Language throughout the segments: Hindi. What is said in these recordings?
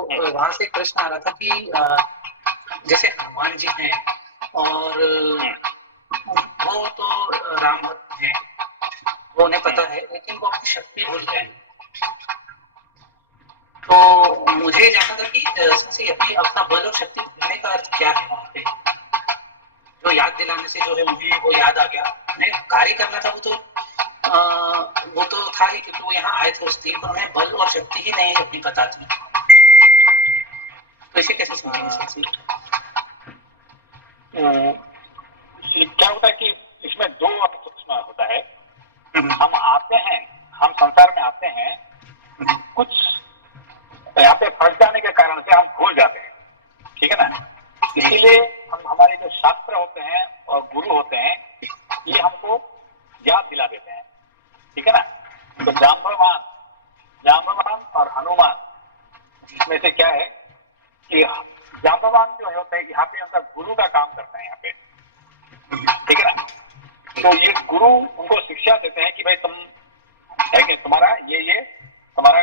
वहां से एक प्रश्न आ रहा था कि जैसे हनुमान जी हैं और वो तो राम भक्त हैं, वो उन्हें पता है, लेकिन वो अपनी शक्ति भूल गए हैं। तो मुझे ये जानना था कि सबसे अपना बल और शक्ति भूलने का अर्थ क्या है वहाँ पे? जो याद दिलाने से जो है उन्हें वो याद आ गया, उन्हें कार्य करना था, वो तो था ही, क्योंकि वो यहाँ आए थे उस दिन, पर उन्हें बल और शक्ति ही नहीं अपनी पता थी। तो इसे कैसे समझेंगे? क्या होता है कि इसमें दो अर्थ उसमें होता है। हम आते हैं, हम संसार में आते हैं, कुछ यहाँ पे फंस जाने के कारण से हम भूल जाते हैं, ठीक है ना। इसीलिए हम हमारे जो शास्त्र होते हैं और गुरु होते हैं, ये हमको याद दिला देते हैं, ठीक है ना। तो जाम्बवान और हनुमान, इसमें से क्या है कि जाम्बवान जो होता है यहाँ पे उनका गुरु का काम करता है यहाँ पे, ठीक है ना। तो ये गुरु उनको शिक्षा देते हैं कि भाई तुम है कि तुम्हारा ये तुम्हारा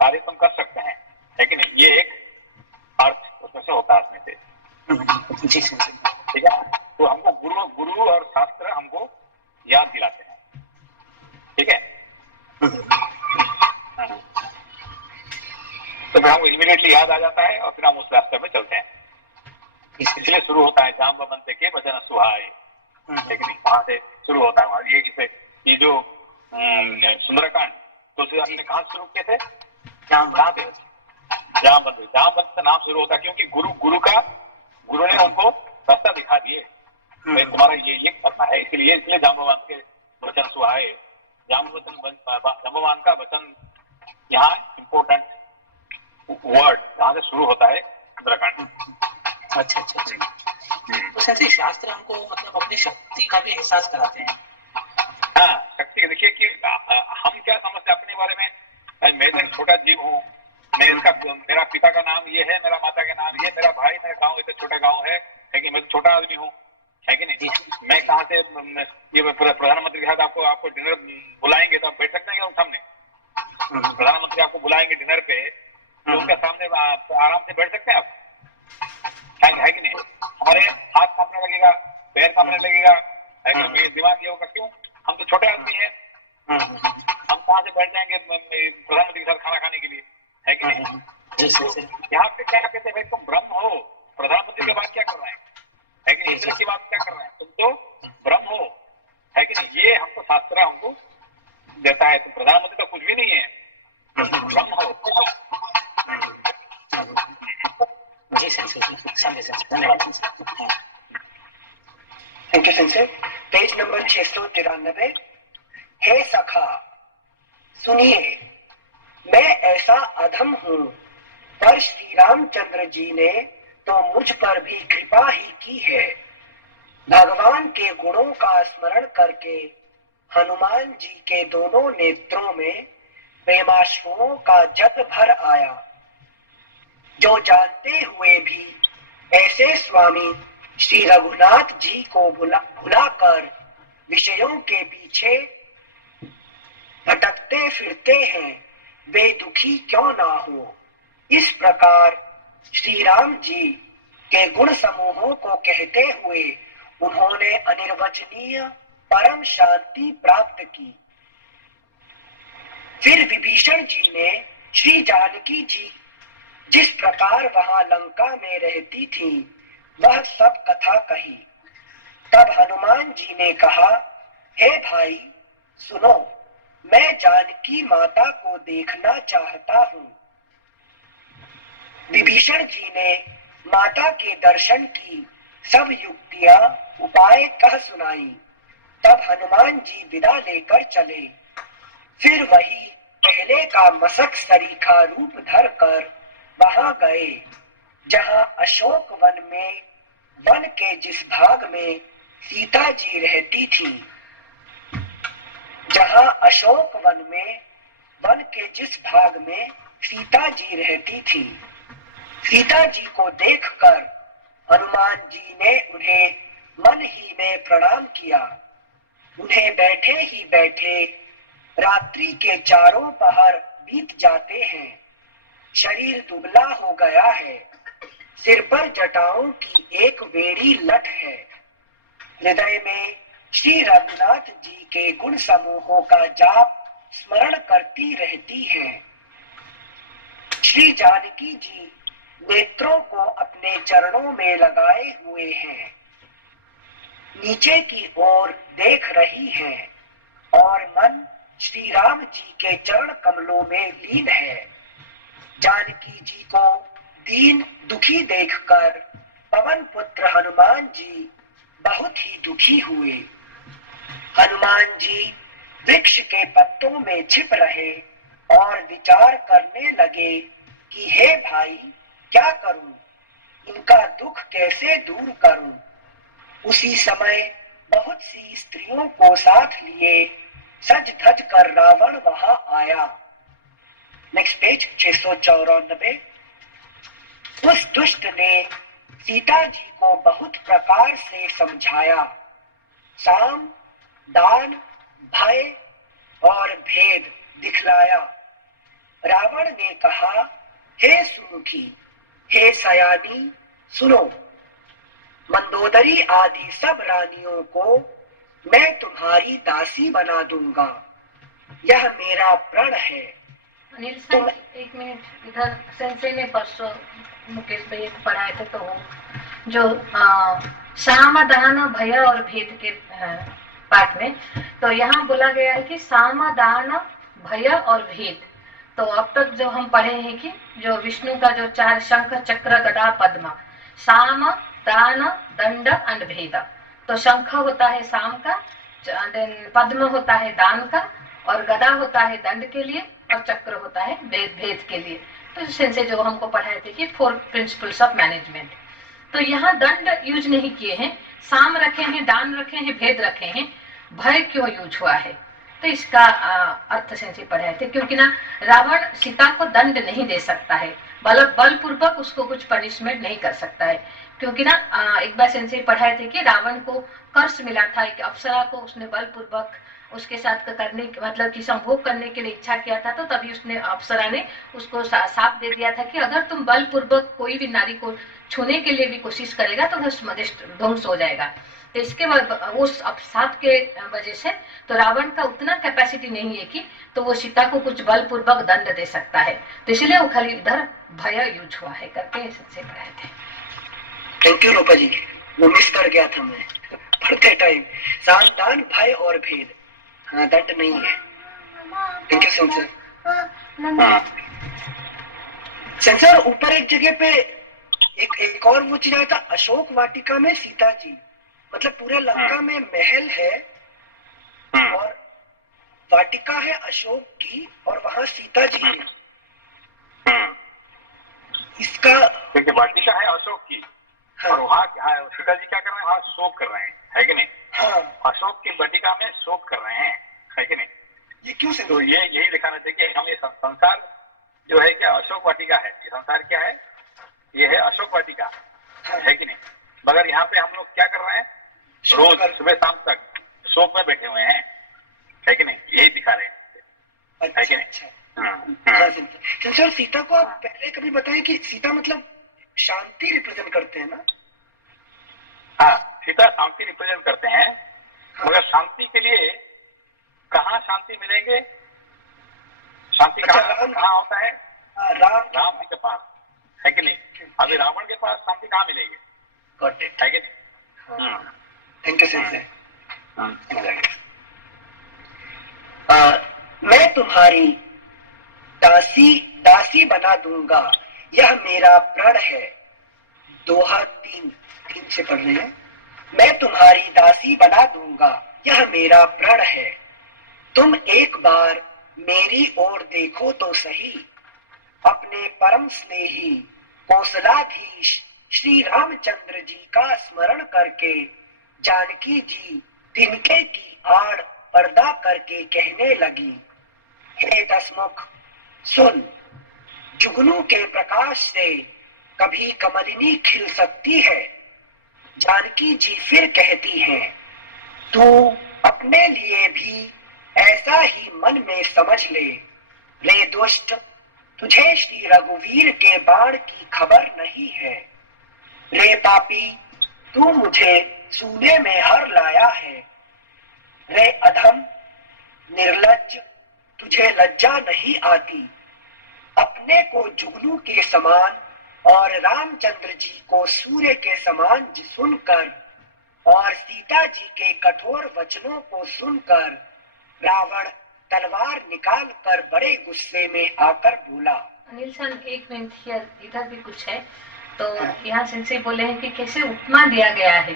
कार्य तुम कर सकते हैं, है कि नहीं। ये एक अर्थ उसमें से होता है, उसमें से, ठीक है। तो हमको गुरु और शास्त्र हमको याद दिलाते हैं, ठीक है। तो फिर हमको इमीडिएटली याद आ जाता है और फिर हम उस रास्ते में चलते हैं। इसलिए शुरू होता है जाम्बवंत के भजन सुहाए, लेकिन वहां से शुरू होता है। ये जो सुंदरकांड तुलसीदास ने कहाँ शुरू किए थे? जाम्बवंत से नाम शुरू होता है, क्योंकि गुरु ने उनको रास्ता दिखा दिए, तुम्हारा ये करना है। इसलिए जाम्बवान के वचन सुहाए, जाम्बवान का वचन यहाँ इम्पोर्टेंट वर्ड जहाँ से शुरू होता है सुंदरकांड। अच्छा। तो सर शास्त्र हमको मतलब अपनी शक्ति का भी एहसास कराते हैं। हाँ, शक्ति देखिए कि हम क्या समझते हैं अपने बारे में, मैं तो छोटा जीव हूँ, मेरा पिता का नाम ये है, मेरा माता का नाम ये, मेरा भाई, मेरा गाँव इतना छोटा गाँव है कि मैं छोटा आदमी हूँ, है कि नहीं। मैं कहाँ से ये प्रधानमंत्री के साथ आपको डिनर बुलाएंगे तो आप बैठ सकते हैं क्या उन सामने? प्रधानमंत्री आपको बुलाएंगे डिनर पे तो उनके सामने आराम से बैठ सकते हैं आप, है कि नहीं। हमारे हाथ कांपने लगेगा, पैर कांपने लगेगा, दिमाग ये होगा, क्यों? हम तो छोटे आदमी हैं, हम कहाँ से बैठ जाएंगे प्रधानमंत्री के साथ खाना खाने के लिए, है कि नहीं। तो यहाँ पे क्या कहते हैं, भाई तुम ब्रह्म हो, प्रधानमंत्री के बाद क्या कर रहे हैं, है कि नहीं। इंद्र की बात क्या कर रहे हैं, तुम तो ब्रह्म हो, है कि नहीं। ये हमको शास्त्र हमको देता है, तुम प्रधानमंत्री तो कुछ भी नहीं है, ब्रह्म हो। Thank you sensor. Page number 693। हे सखा सुनिए, मैं ऐसा अधम हूँ, पर श्री रामचंद्र जी ने तो मुझ पर भी कृपा ही की है। भगवान के गुणों का स्मरण करके हनुमान जी के दोनों नेत्रों में प्रेमाश्रुओं का जल भर आया। जो जानते हुए भी ऐसे स्वामी श्री रघुनाथ जी को भुलाकर विषयों के पीछे भटकते फिरते हैं, वे दुखी क्यों ना हो। इस प्रकार श्री राम जी के गुण समूहों को कहते हुए उन्होंने अनिर्वचनीय परम शांति प्राप्त की। फिर विभीषण जी ने श्री जानकी जी जिस प्रकार वहां लंका में रहती थी वह सब कथा कही। तब हनुमान जी ने कहा, हे भाई सुनो, मैं जानकी माता को देखना चाहता हूँ। विभीषण जी ने माता के दर्शन की सब युक्तियां उपाय कह सुनाई। तब हनुमान जी विदा लेकर चले। फिर वही पहले का मसक सरीखा रूप धरकर वहां गए जहां अशोक वन में वन के जिस भाग में सीता जी रहती थी। जहां अशोक वन में वन के जिस भाग में सीता जी रहती थी। सीता जी को देखकर हनुमान जी ने उन्हें मन ही में प्रणाम किया। उन्हें बैठे ही बैठे रात्रि के चारों पहर बीत जाते हैं। शरीर दुबला हो गया है, सिर पर जटाओं की एक वेड़ी लट है। हृदय में श्री रघुनाथ जी के गुण समूहों का जाप स्मरण करती रहती है। श्री जानकी जी नेत्रों को अपने चरणों में लगाए हुए हैं, नीचे की ओर देख रही हैं और मन श्री राम जी के चरण कमलों में लीन है। जानकी जी को दीन दुखी देखकर पवन पुत्र हनुमान जी बहुत ही दुखी हुए। हनुमान जी वृक्ष के पत्तों में छिप रहे और विचार करने लगे कि हे भाई, क्या करूं, इनका दुख कैसे दूर करूं। उसी समय बहुत सी स्त्रियों को साथ लिए सज धज कर रावण वहां आया। Next page 694। उस दुष्ट ने सीता जी को बहुत प्रकार से समझाया, साम, दान, भय और भेद दिखलाया। रावण ने कहा, हे सुमुखी, हे सयानी, सुनो, मंदोदरी आदि सब रानियों को मैं तुम्हारी दासी बना दूंगा, यह मेरा प्रण है। अनिल सर, एक मिनट, इधर सेंसे ने परसों मुकेश भैया को पढ़ाए थे, तो वो जो साम, दान, भय और भेद के पाठ में, तो यहाँ बोला गया है कि साम, दान, भय और भेद। तो अब तक जो हम पढ़े हैं कि जो विष्णु का जो 4 शंख, चक्र, गदा, पद्म, साम, दान, दंड एंड भेद। तो शंख होता है साम का, पद्म होता है दान का, और गदा होता है दंड के लिए, और चक्र होता है भेद के लिए। तो से जो हमको पढ़ाए थे कि 4 प्रिंसिपल्स ऑफ मैनेजमेंट। तो यहाँ दंड यूज नहीं किए हैं, साम रखे हैं, दान रखे हैं, भेद रखे हैं, भय क्यों यूज हुआ है? तो इसका अर्थ से पढ़ाए थे, क्योंकि ना रावण सीता को दंड नहीं दे सकता है, बलपूर्वक उसको कुछ पनिशमेंट नहीं कर सकता है, क्योंकि ना एक बार सेंसे पढ़ाए थे कि रावण को कर्ष मिला था, एक अप्सरा को उसने बलपूर्वक उसके साथ करने, मतलब कि संभोग करने के लिए इच्छा किया था, तो तभी उसने अप्सरा ने उसको साफ दे दिया था कि अगर तुम बलपूर्वक कोई भी नारी को छूने के लिए भी कोशिश करेगा तो वह ध्वंस हो जाएगा। तो इसके बाद उस साप के वजह से तो रावण का उतना कैपेसिटी नहीं है कि तो वो सीता को कुछ बलपूर्वक दंड दे सकता है, तो इसलिए वो खाली इधर भय यूज हुआ है करके सबसे पढ़ाए थे। थैंक यू रूपा जी, वो मिस कर गया था मैं पढ़ते टाइम। साम, दान, भय और भेद, हाँ दंड नहीं है। Thank you sensor. सेंसर ऊपर एक जगह पे एक और वो चीज आया था, अशोक वाटिका में सीता जी, मतलब पूरे लंका में महल है और वाटिका है अशोक की और वहां सीता जी है। इसका वाटिका है अशोक की, हाँ। और वहाँ सीता जी क्या कर रहे हैं, वहाँ शोक कर रहे हैं, है कि नहीं? हाँ। अशोक की वाटिका में शोक कर रहे हैं, है कि नहीं? ये क्यों से? तो ये यही दिखाना चाहिए कि हम ये संसार जो है क्या अशोक वाटिका है, ये संसार क्या है, ये है अशोक वाटिका, हाँ। है कि नहीं? मगर यहाँ पे हम लोग क्या कर रहे हैं, रोज सुबह शाम तक शोक में बैठे हुए हैं, है कि नहीं? यही दिखा रहे हैं, है कि नहीं? सर सीता को आप पहले कभी बताएं कि सीता मतलब शांति रिप्रेजेंट करते हैं ना? हाँ, सीता शांति रिप्रेजेंट करते हैं, हाँ। मगर शांति के लिए कहाँ शांति मिलेंगे? शांति कहाँ होता है? राम जी के पास, है कि नहीं? अभी रावण के पास शांति कहाँ मिलेगी? है कि नहीं? Thank you sir. मैं तुम्हारी दासी बना दूंगा, यह मेरा प्रण है। दोहा 3 से पढ़ रहे हैं। मैं तुम्हारी दासी बना दूंगा, यह मेरा प्रण है। तुम एक बार मेरी ओर देखो तो सही, अपने परम स्नेही कौशलाधीश श्री रामचंद्र जी का स्मरण करके जानकी जी तिनके की आड़ पर्दा करके कहने लगी, हे दसमुख सुन, जुगनू के प्रकाश से कभी कमलिनी खिल सकती है। जानकी जी फिर कहती हैं, तू अपने लिए भी ऐसा ही मन में समझ ले, रे दुष्ट, तुझे श्री रघुवीर के बाण की खबर नहीं है। रे पापी, तू मुझे सूने में हर लाया है। रे अधम निर्लज्ज, तुझे लज्जा नहीं आती। अपने को जुगनू के समान और रामचंद्र जी को सूर्य के समान सुनकर और सीता जी के कठोर वचनों को सुनकर रावण तलवार निकाल कर बड़े गुस्से में आकर बोला। अनिल सर, एक मिनट, इधर भी कुछ है। तो यहाँ सेंसे बोले हैं कि कैसे उपमा दिया गया है।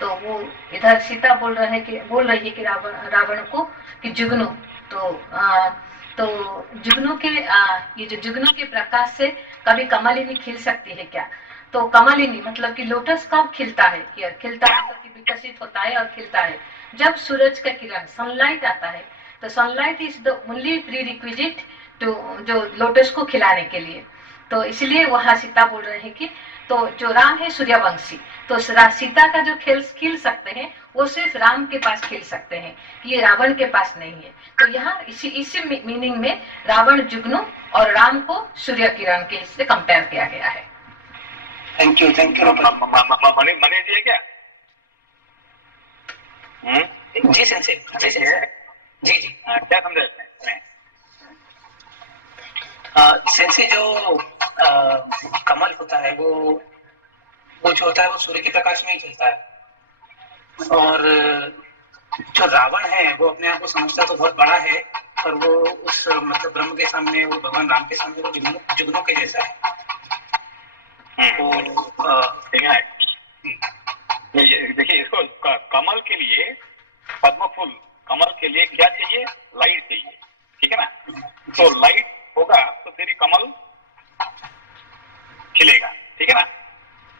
तो वो इधर सीता बोल रही है कि रावण को कि जुगनू, तो जुगनू के ये जो जुगनू के प्रकाश से कभी कमलिनी खिल सकती है क्या? तो कमलिनी मतलब कि लोटस कब खिलता है? खिलता है मतलब कि विकसित होता है और खिलता है जब सूरज का किरण, सनलाइट आता है। तो sunlight is the only prerequisite to जो लोटस को खिलाने के लिए। तो इसलिए वहाँ सीता बोल रहे हैं कि तो जो राम है सूर्यवंशी, तो सीता का जो खिल सकते हैं वो सिर्फ राम के पास खिल सकते हैं, ये रावण के पास नहीं है। तो यहाँ इसी मीनिंग में रावण जुगनू और राम को सूर्य किरण के इससे कंपेयर किया गया है। थैंक यू मनीष जी है क्या? जी सेंसे, जी सेंसे, जी जी। क्या समझे सेंसे जो कमल होता है वो जो होता है वो सूर्य के प्रकाश में ही खिलता है। और जो रावण है वो अपने आप को समझता तो बहुत बड़ा है, पर वो उस मतलब ब्रह्म के सामने, वो भगवान राम के सामने वो जुगनू के जैसा है। देखिए, इसको कमल के लिए, पद्म फूल कमल के लिए क्या चाहिए? लाइट चाहिए, ठीक है ना? तो लाइट होगा तो फिर कमल खिलेगा, ठीक है ना?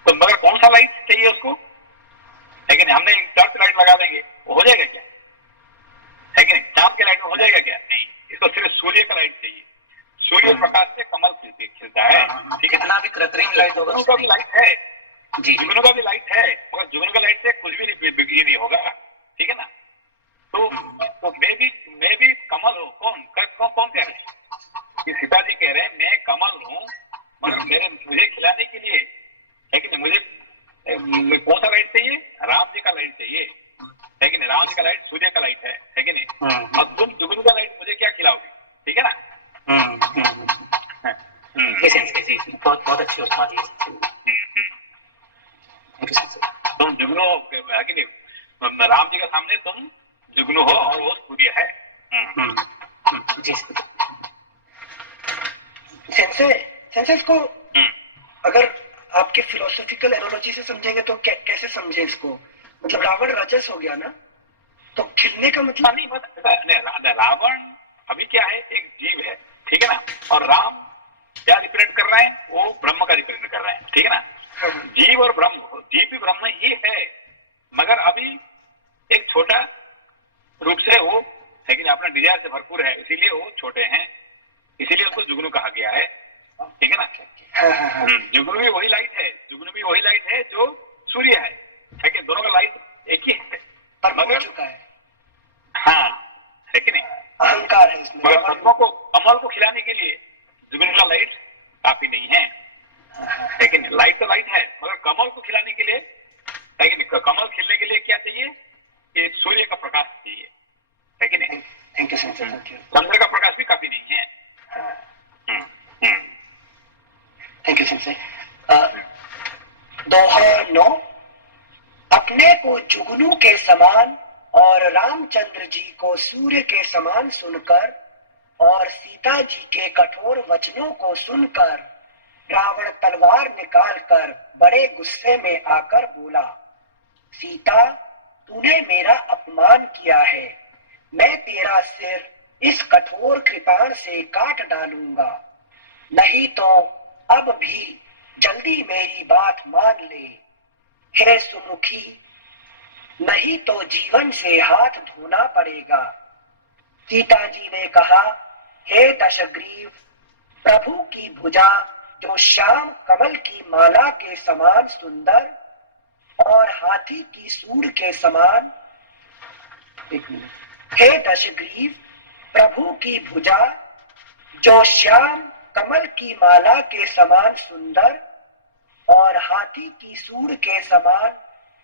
तो मगर कौन सा लाइट चाहिए उसको, है कि नहीं? हमने टॉर्च लाइट लगा देंगे, वो हो जाएगा क्या? है कि नहीं? चांद के लाइट में हो जाएगा क्या? नहीं, इसको सिर्फ सूर्य का लाइट चाहिए। सूर्य प्रकाश से कमल खिलता है, ठीक है? कितना भी कृत्रिम लाइट होगा, जुगनू का भी लाइट है, जी जुगनू का भी लाइट है, मगर जुगनू का लाइट से कुछ भी नहीं होगा, ठीक है ना? तो मैं भी कमल हूँ। कौन कह रहे हैं? कि सीता जी कह रहे हैं मैं कमल हूँ, मगर मुझे खिलाने के लिए, है कि नहीं, मुझे कौन सा लाइट चाहिए? राम जी का लाइट चाहिए, है कि नहीं? राम जी का लाइट सूर्य का लाइट है कि नहीं? अब तुम जुगनू का लाइट मुझे क्या खिलाओगे, ठीक है ना? जी, बहुत अच्छी उपमा दी। तुम जुगनू हो, है कि नहीं? राम जी के सामने तुम जुगनू हो और वो सूर्य है। जी सेंसे इसको अगर आपके फिलोसॉफिकल एनालॉजी से समझेंगे तो कैसे समझे इसको? मतलब रावण रजस हो गया ना, तो खिलने का मतलब नहीं, रावण अभी क्या है? एक जीव है, ठीक है ना? और राम क्या रिप्रेजेंट कर रहे हैं? वो ब्रह्म का रिप्रेजेंट कर रहे हैं, ठीक है ना? जीव और ब्रह्म, जीव भी ब्रह्म ये है, मगर अभी एक छोटा रूप से वो, है कि नहीं, अपना डिजायर से भरपूर है, इसीलिए वो छोटे हैं, इसीलिए उसको जुगनू कहा गया है, ठीक है ना? जुगनू भी वही लाइट है, जुगनू भी वही लाइट है जो सूर्य है कि दोनों का लाइट एक ही है, पर मगर चुका है। हाँ, है कि नहीं? अहंकार है इसमें। मगर कमल को खिलाने के लिए जुगनू का लाइट काफी नहीं है कि नहीं? लाइट तो लाइट है, मगर कमल को खिलाने के लिए, है कि नहीं, कमल खिलने के लिए क्या चाहिए? कि सूर्य का प्रकाश चाहिए, है कि नहीं? Thank you sensei, thank you. चंद्र का प्रकाश भी काफी नहीं है। Thank you sense. दोहा 9, अपने को जुगनू के समान और रामचंद्र जी को सूर्य के समान सुनकर और सीता जी के कठोर वचनों को सुनकर रावण तलवार निकालकर बड़े गुस्से में आकर बोला, सीता, तूने मेरा अपमान किया है, मैं तेरा सिर इस कठोर कृपाण से काट डालूंगा, नहीं तो अब भी जल्दी मेरी बात मान ले। हे सुमुखी, नहीं तो जीवन से हाथ धोना पड़ेगा। सीता जी ने कहा, हे दशग्रीव, प्रभु की भुजा जो श्याम कमल की माला के समान सुंदर और हाथी की सूंड के समान, हे दशग्रीव, प्रभु की भुजा जो श्याम कमल की माला के समान सुंदर और हाथी की सूंड के समान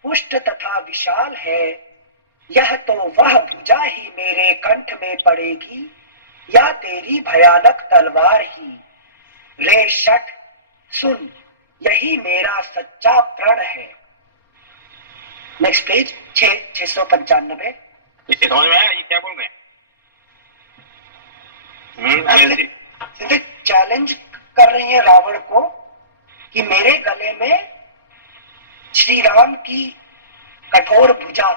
पुष्ट तथा विशाल है, यह तो वह भुजा ही मेरे कंठ में पड़ेगी या तेरी भयानक तलवार ही। रे शठ, सुन, यही मेरा सच्चा प्रण है। Next page 695। इसे समझ में आया ये क्या बोल रहे हैं? अनिल जी चैलेंज कर रही है रावण को कि मेरे गले में श्री राम की कठोर भुजा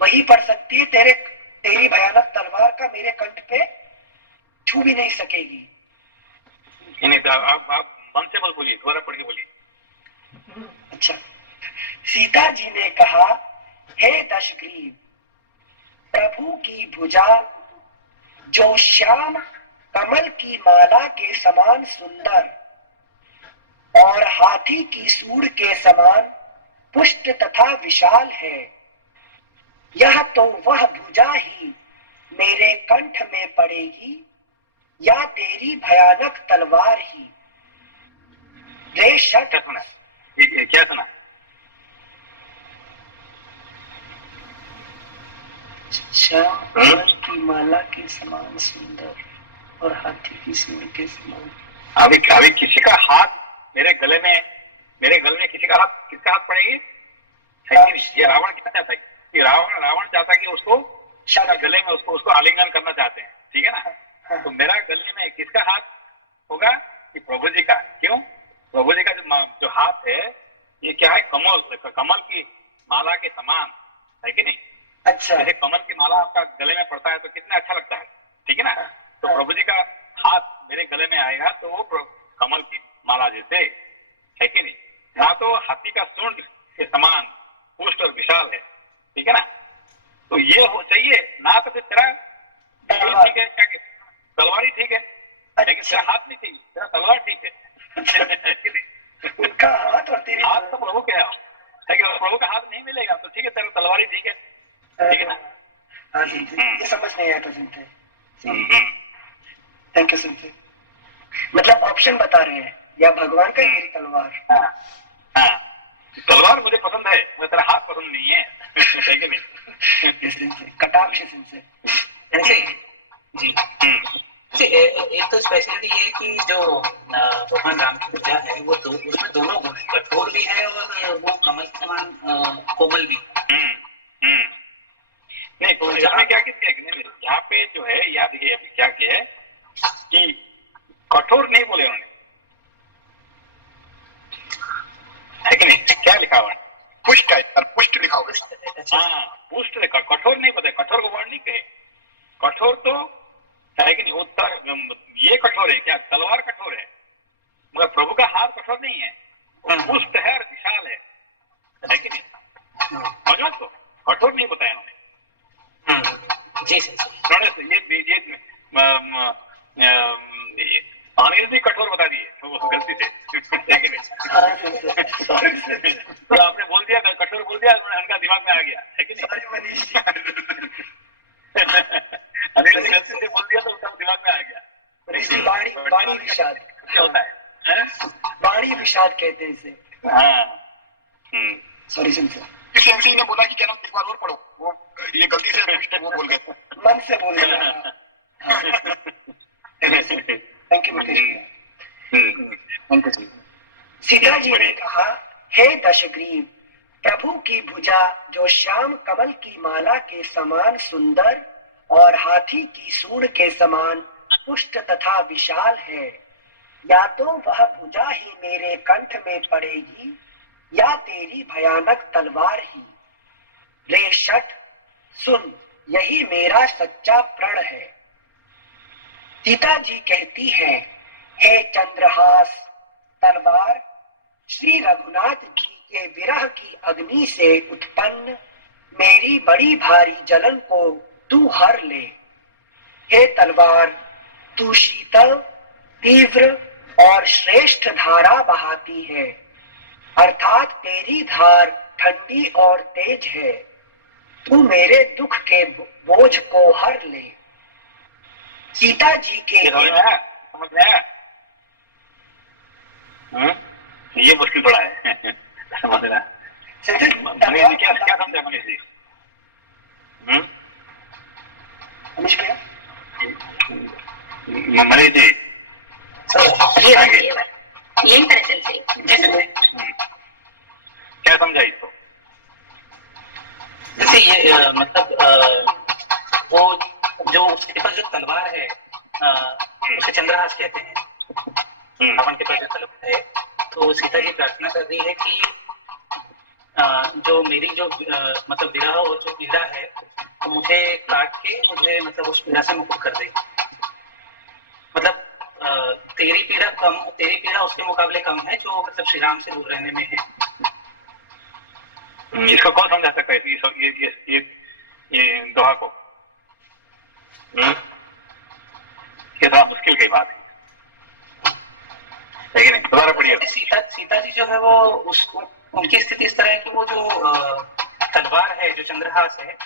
वही पड़ सकती है, तेरी भयानक तलवार का मेरे कंठ पे छू भी नहीं सकेगी। नहीं आप मन से बोलिए, दोबारा पढ़ के बोलिए। अच्छा, सीता जी ने कहा, हे दशग्रीव, प्रभु की भुजा जो श्याम कमल की माला के समान सुंदर और हाथी की सूंड के समान पुष्ट तथा विशाल है, यह तो वह भुजा ही मेरे कंठ में पड़ेगी या तेरी भयानक तलवार ही। रे शठ, क्या सुना? श्याम कमल की माला के समान सुंदर और हाथी की सूंड के समान। अभी किसी का हाथ मेरे गले में किसका हाथ पड़ेगी? ये रावण क्या चाहता है? कि रावण चाहता है कि उसको गले में उसको आलिंगन करना चाहते हैं, ठीक है ना? तो मेरा गले में किसका हाथ होगा? कि प्रभु जी का। क्यों? प्रभु जी का जो हाथ है ये क्या है? कमल की माला के समान है कि नहीं? अच्छा, जैसे कमल की माला आपका गले में पड़ता है तो कितना अच्छा लगता है, ठीक है ना? तो प्रभु जी का हाथ मेरे गले में आएगा तो वो कमल की माला जैसे है कि नहीं? ना तो हाथी का सूंड के समान पुष्ट और विशाल है, ठीक है ना? तो ये हो चाहिए ना, तो फिर तेरा ठीक है, क्या तलवार ही ठीक है, लेकिन तेरा हाथ नहीं चाहिए, तेरा तलवार ठीक है। उनका हाथ और तेरे हाथ तो प्रभु के है, लेकिन प्रभु का हाथ नहीं मिलेगा तो ठीक है, तेरा तलवार ही ठीक है, ठीक है ना? हाँ जी, ये समझ नहीं आया था सुनते। थैंक यू सुनते। मतलब ऑप्शन बता रहे हैं, या भगवान का मेरी तलवार। हाँ, तलवार मुझे पसंद है, मुझे तेरा हाथ पसंद नहीं है, है कि नहीं? कटाक्ष से जी एक तो स्पेशलिटी ये है कि जो भगवान राम की पूजा है वो उसमें दोनों गुण है, कठोर भी है और वो कमल के समान कोमल भी। नहीं तो इसमें क्या किया कि नहीं, यहाँ पे जो है याद देखिए क्या किया है कि कठोर नहीं बोले उन्होंने, है कि नहीं? क्या लिखा हुआ है? पुष्ट लिखा हुआ है। हाँ, पुष्ट लिखा, कठोर नहीं बताया, कठोर को वर्ड नहीं कहे। कठोर तो है कि नहीं? उत्तर ये कठोर है क्या? तलवार कठोर है, मगर प्रभु का हाथ कठोर नहीं है, वो पुष्ट है और विशाल है कि नहीं? समझो तो, कठोर नहीं बताया उन्होंने। जी ये अनिल भी कठोर बता दिए तो गलती से, लेकिन तो आपने बोल दिया, कठोर बोल दिया, उनका दिमाग में आ गया, है कि नहीं? अनिल ने गलती से बोल दिया तो उनका दिमाग में आ गया। वाणी विषाद क्या होता है? वाणी विषाद कहते हैं इसे। हाँ, सॉरी सर, ने बोला कि क्या नाम, एक बार और पढ़ो, वो ये गलती से वो बोल गए, मन से बोल गया। Thank you Mukesh. सीता जी ने कहा, हे दशग्रीव, प्रभु की भुजा जो श्याम कमल की माला के समान सुंदर और हाथी की सूंड के समान पुष्ट तथा विशाल है, या तो वह भुजा ही मेरे कंठ में पड़ेगी या तेरी भयानक तलवार ही। रे शठ, सुन, यही मेरा सच्चा प्रण है। सीता जी कहती है, हे चंद्रहास तलवार, श्री रघुनाथ जी के विरह की अग्नि से उत्पन्न मेरी बड़ी भारी जलन को तू हर ले। हे तलवार, तू शीतल, तीव्र और श्रेष्ठ धारा बहाती है, अर्थात तेरी धार ठंडी और तेज है। तू मेरे दुख के बोझ को हर ले। सीता जी के समझ में आया? ये मुश्किल पड़ा है समझना। सेंसर मनीष जी क्या क्या समझा मनीष जी? समझ गया? मनीष जी यही तरह चलते जैसे क्या समझा इसको? जैसे ये मतलब वो जो उसके पास जो तलवार है उसे चंद्रहास कहते हैं। रावण के पास जो तलवार है, तो सीता जी प्रार्थना कर रही है कि जो मेरी जो मतलब विरह और जो पीड़ा है, तो मुझे काट के मुझे मतलब उस पीड़ा से मुक्त कर दे। मतलब तेरी पीड़ा उसके मुकाबले कम है जो मतलब श्री राम से दूर रहने में है। इसको कौन समझा सकता है ये दोहा को? ये थोड़ा मुश्किल की बात है, लेकिन दोबारा पढ़िए। सीता जी जो है वो उसको उनकी स्थिति इस तरह है कि वो जो तलवार है, जो चंद्रहास है,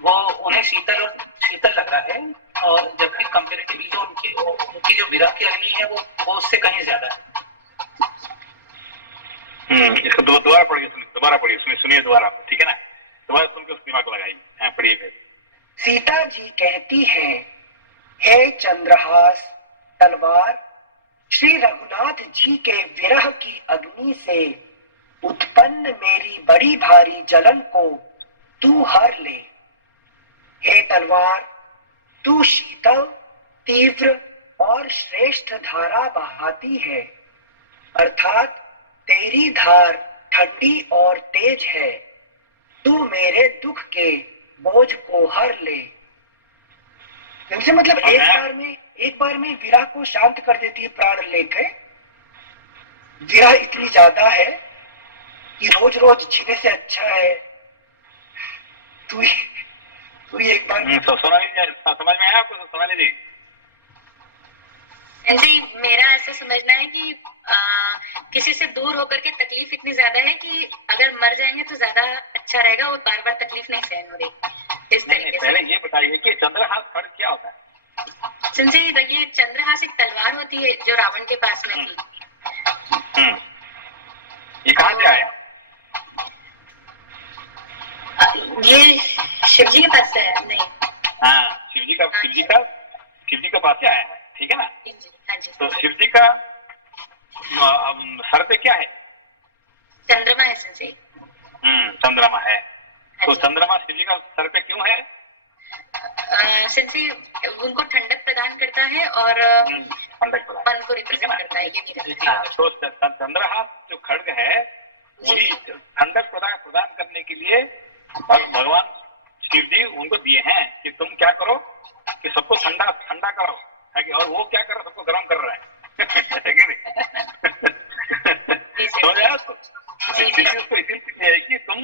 वो उन्हें शीतल लग रहा है, और जबकि कंपेरेटिवली जो उनकी जो विरह की अग्नि है वो उससे कहीं ज्यादा है। इसको दोबारा पढ़िए, सुनिए दोबारा, ठीक है ना? दोबारा सुन के उस दिमाग लगाइए। हाँ, पढ़िए फिर। सीता जी कहती हैं, हे चंद्रहास तलवार, श्री रघुनाथ जी के विरह की अग्नि से उत्पन्न मेरी बड़ी भारी जलन को तू हर ले। हे तलवार, तू शीतल, तीव्र और श्रेष्ठ धारा बहाती है, अर्थात तेरी धार ठंडी और तेज है। तू मेरे दुख के बोझ को हर ले। मतलब एक बार में विरह को शांत कर देती है प्राण लेकर। विरह इतनी ज्यादा है कि रोज रोज जीने से अच्छा है तू ही एक बार। सोनाली जी समझ में आया आपको? सोनाली जी जी, मेरा ऐसा समझना है कि किसी से दूर होकर के तकलीफ इतनी ज्यादा है कि अगर मर जाएंगे तो ज्यादा अच्छा रहेगा, और बार बार तकलीफ नहीं सहन हो रही। इस तरीके से पहले ये बताइए कि चंद्रहास खड्ग क्या होता है? संजय, ये चंद्रहास एक तलवार होती है जो रावण के पास में थी। ये कहाँ से आया? ये शिवजी के पास से है? नहीं, हाँ, शिवजी का पास से आया है, ठीक है ना? हाँ जी। तो शिवजी का सर पे क्या है? चंद्रमा है संजय। चंद्रमा है। तो चंद्रमा शिवजी का सर पे क्यों है? संजय, उनको ठंडक प्रदान करता है और मन को रिप्रेजेंट करता है। ये भी तो चंद्रहास जो खड्ग है वही ठंडक प्रदान करने के लिए भगवान शिव जी उनको दिए हैं कि तुम क्या करो कि सबको ठंडा करो, है कि? और वो क्या कर रहा है? सबको गर्म कर रहा है कि नहीं? समझ आया उसको? उसको इसीलिए है कि तुम,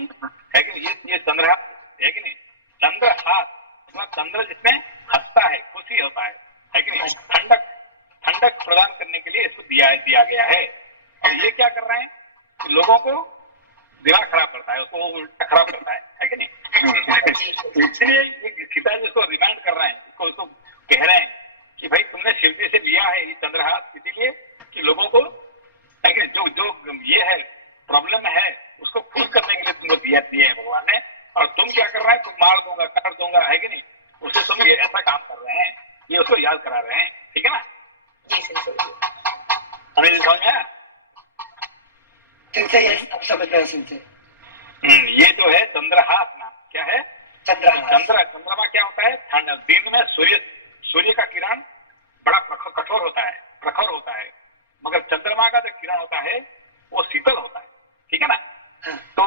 है कि ये चंद्रहास है कि नहीं? चंद्रहास मतलब चंद्र जिसमें हंसता है, खुशी होता है कि नहीं? ठंडक प्रदान करने के लिए इसको दिया गया है। और ये क्या कर रहे हैं? लोगों को दिमाग खराब करता है, उसको उल्टा खराब करता है कि नहीं? इसलिए सीता जी उसको रिमाइंड कर रहे हैं, उसको कह रहे हैं कि भाई तुमने शिव जी से लिया है ये चंद्रहास इसीलिए कि लोगों को, है कि जो ये है प्रॉब्लम है उसको खुश करने के लिए तुमको दिए हैं भगवान ने। और तुम क्या कर रहे हैं? तुम मार दूंगा, काट दूंगा, है कि नहीं? उससे तुम ये ऐसा काम कर रहे हैं, ये उसको याद करा रहे हैं, ठीक है ना? हमें समझ में आया? अब समझ में आया। ये जो है चंद्रहास नाम क्या है? चंद्रमा क्या होता है? ठंड। दिन में सूर्य का किरण बड़ा कठोर होता है, प्रखर होता है, मगर चंद्रमा का जो किरण होता है वो शीतल होता है, ठीक है ना? तो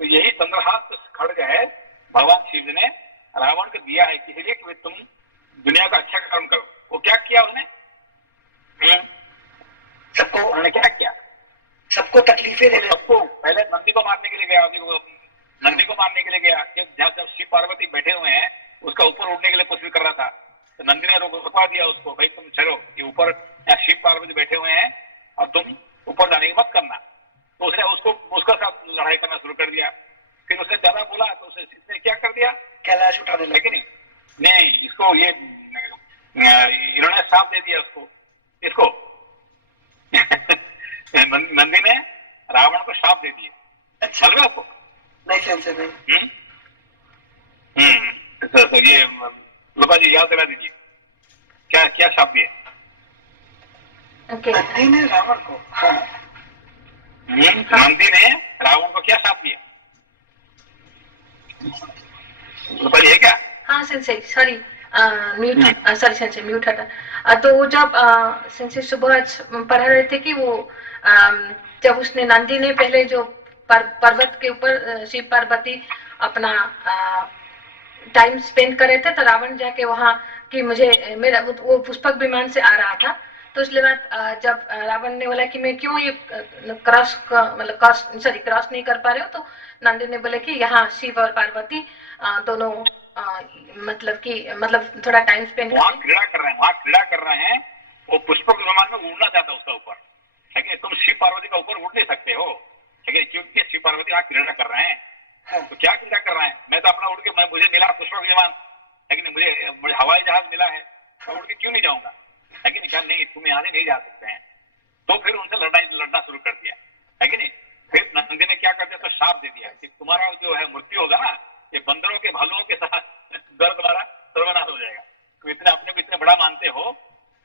यही चंद्रहास खड्ग है भगवान शिव ने रावण को दिया है इसलिए कि तुम दुनिया का अच्छा कर्म करो। वो क्या किया उसने? उन्होंने क्या किया? सबको तकलीफें देने। सबको पहले नंदी को मारने के लिए गया, नंदी को मारने के लिए गया। जब शिव पार्वती बैठे हुए हैं उसका ऊपर उड़ने के लिए कोशिश कर रहा था, तो नंदी ने रुकवा दिया उसको, भाई तुम चलो, ये ऊपर शिव पार्वती बैठे हुए हैं और तुम ऊपर जाने की मत करना। तो उसने उसका साथ लड़ाई करना शुरू कर दिया। फिर उसने ज्यादा बोला तो इसने क्या कर दिया? कैलाश उठाने लगे। नहीं, इसको ये इन्होंने साथ दे दिया इसको नंदी ने रावण को शाप दे दिया। अच्छा, मालूम है आपको? नहीं सेंसे नहीं। तो ये लोपा जी याद दिला दीजिए, क्या क्या शाप दिया? ओके, नंदी ने रावण को, हाँ नंदी ने रावण को क्या शाप दिया? लोपा जी है क्या? हाँ sensei, sorry mute, sorry sensei mute हटा। तो वो जब सेंसे सुबह आज पढ़ा रहे थे कि वो जब उसने नंदी ने पहले जो पर्वत के ऊपर शिव पार्वती अपना टाइम स्पेंड कर रहे थे, तो रावण जाके वहाँ कि मुझे मेरा वो पुष्पक विमान से आ रहा था, तो उसके बाद जब रावण ने बोला कि मैं क्यों ये क्रॉस मतलब क्रॉस नहीं कर पा रहे हो, तो नंदी ने बोले कि यहाँ शिव और पार्वती दोनों मतलब कि मतलब थोड़ा टाइम स्पेंड वहाँ क्रीड़ा कर रहे हैं, वो पुष्पक विमान में उड़ना चाहता है उसका ऊपर, लेकिन तुम शिव पार्वती का ऊपर उड़ नहीं सकते हो, लेकिन क्योंकि शिव पार्वती वहाँ क्रीड़ा कर रहे हैं। तो क्या क्रीड़ा कर रहे हैं? मैं तो अपना उड़ के, मुझे मिला पुष्पक विमान, लेकिन मुझे हवाई जहाज मिला है, तो उड़ के क्यों नहीं जाऊंगा? लेकिन क्या नहीं, तुम यहाँ से नहीं जा सकते हैं। तो फिर उनसे लड़ना शुरू कर दिया, है कि नहीं? फिर नंदी ने क्या कर दिया, तो शाप दे दिया कि तुम्हारा जो है मृत्यु होगा ना, ये बंदरों के भालुओं के साथ दर्द तुम्हारा सर्वनाश हो जाएगा। तो इतने अपने को इतने बड़ा मानते हो,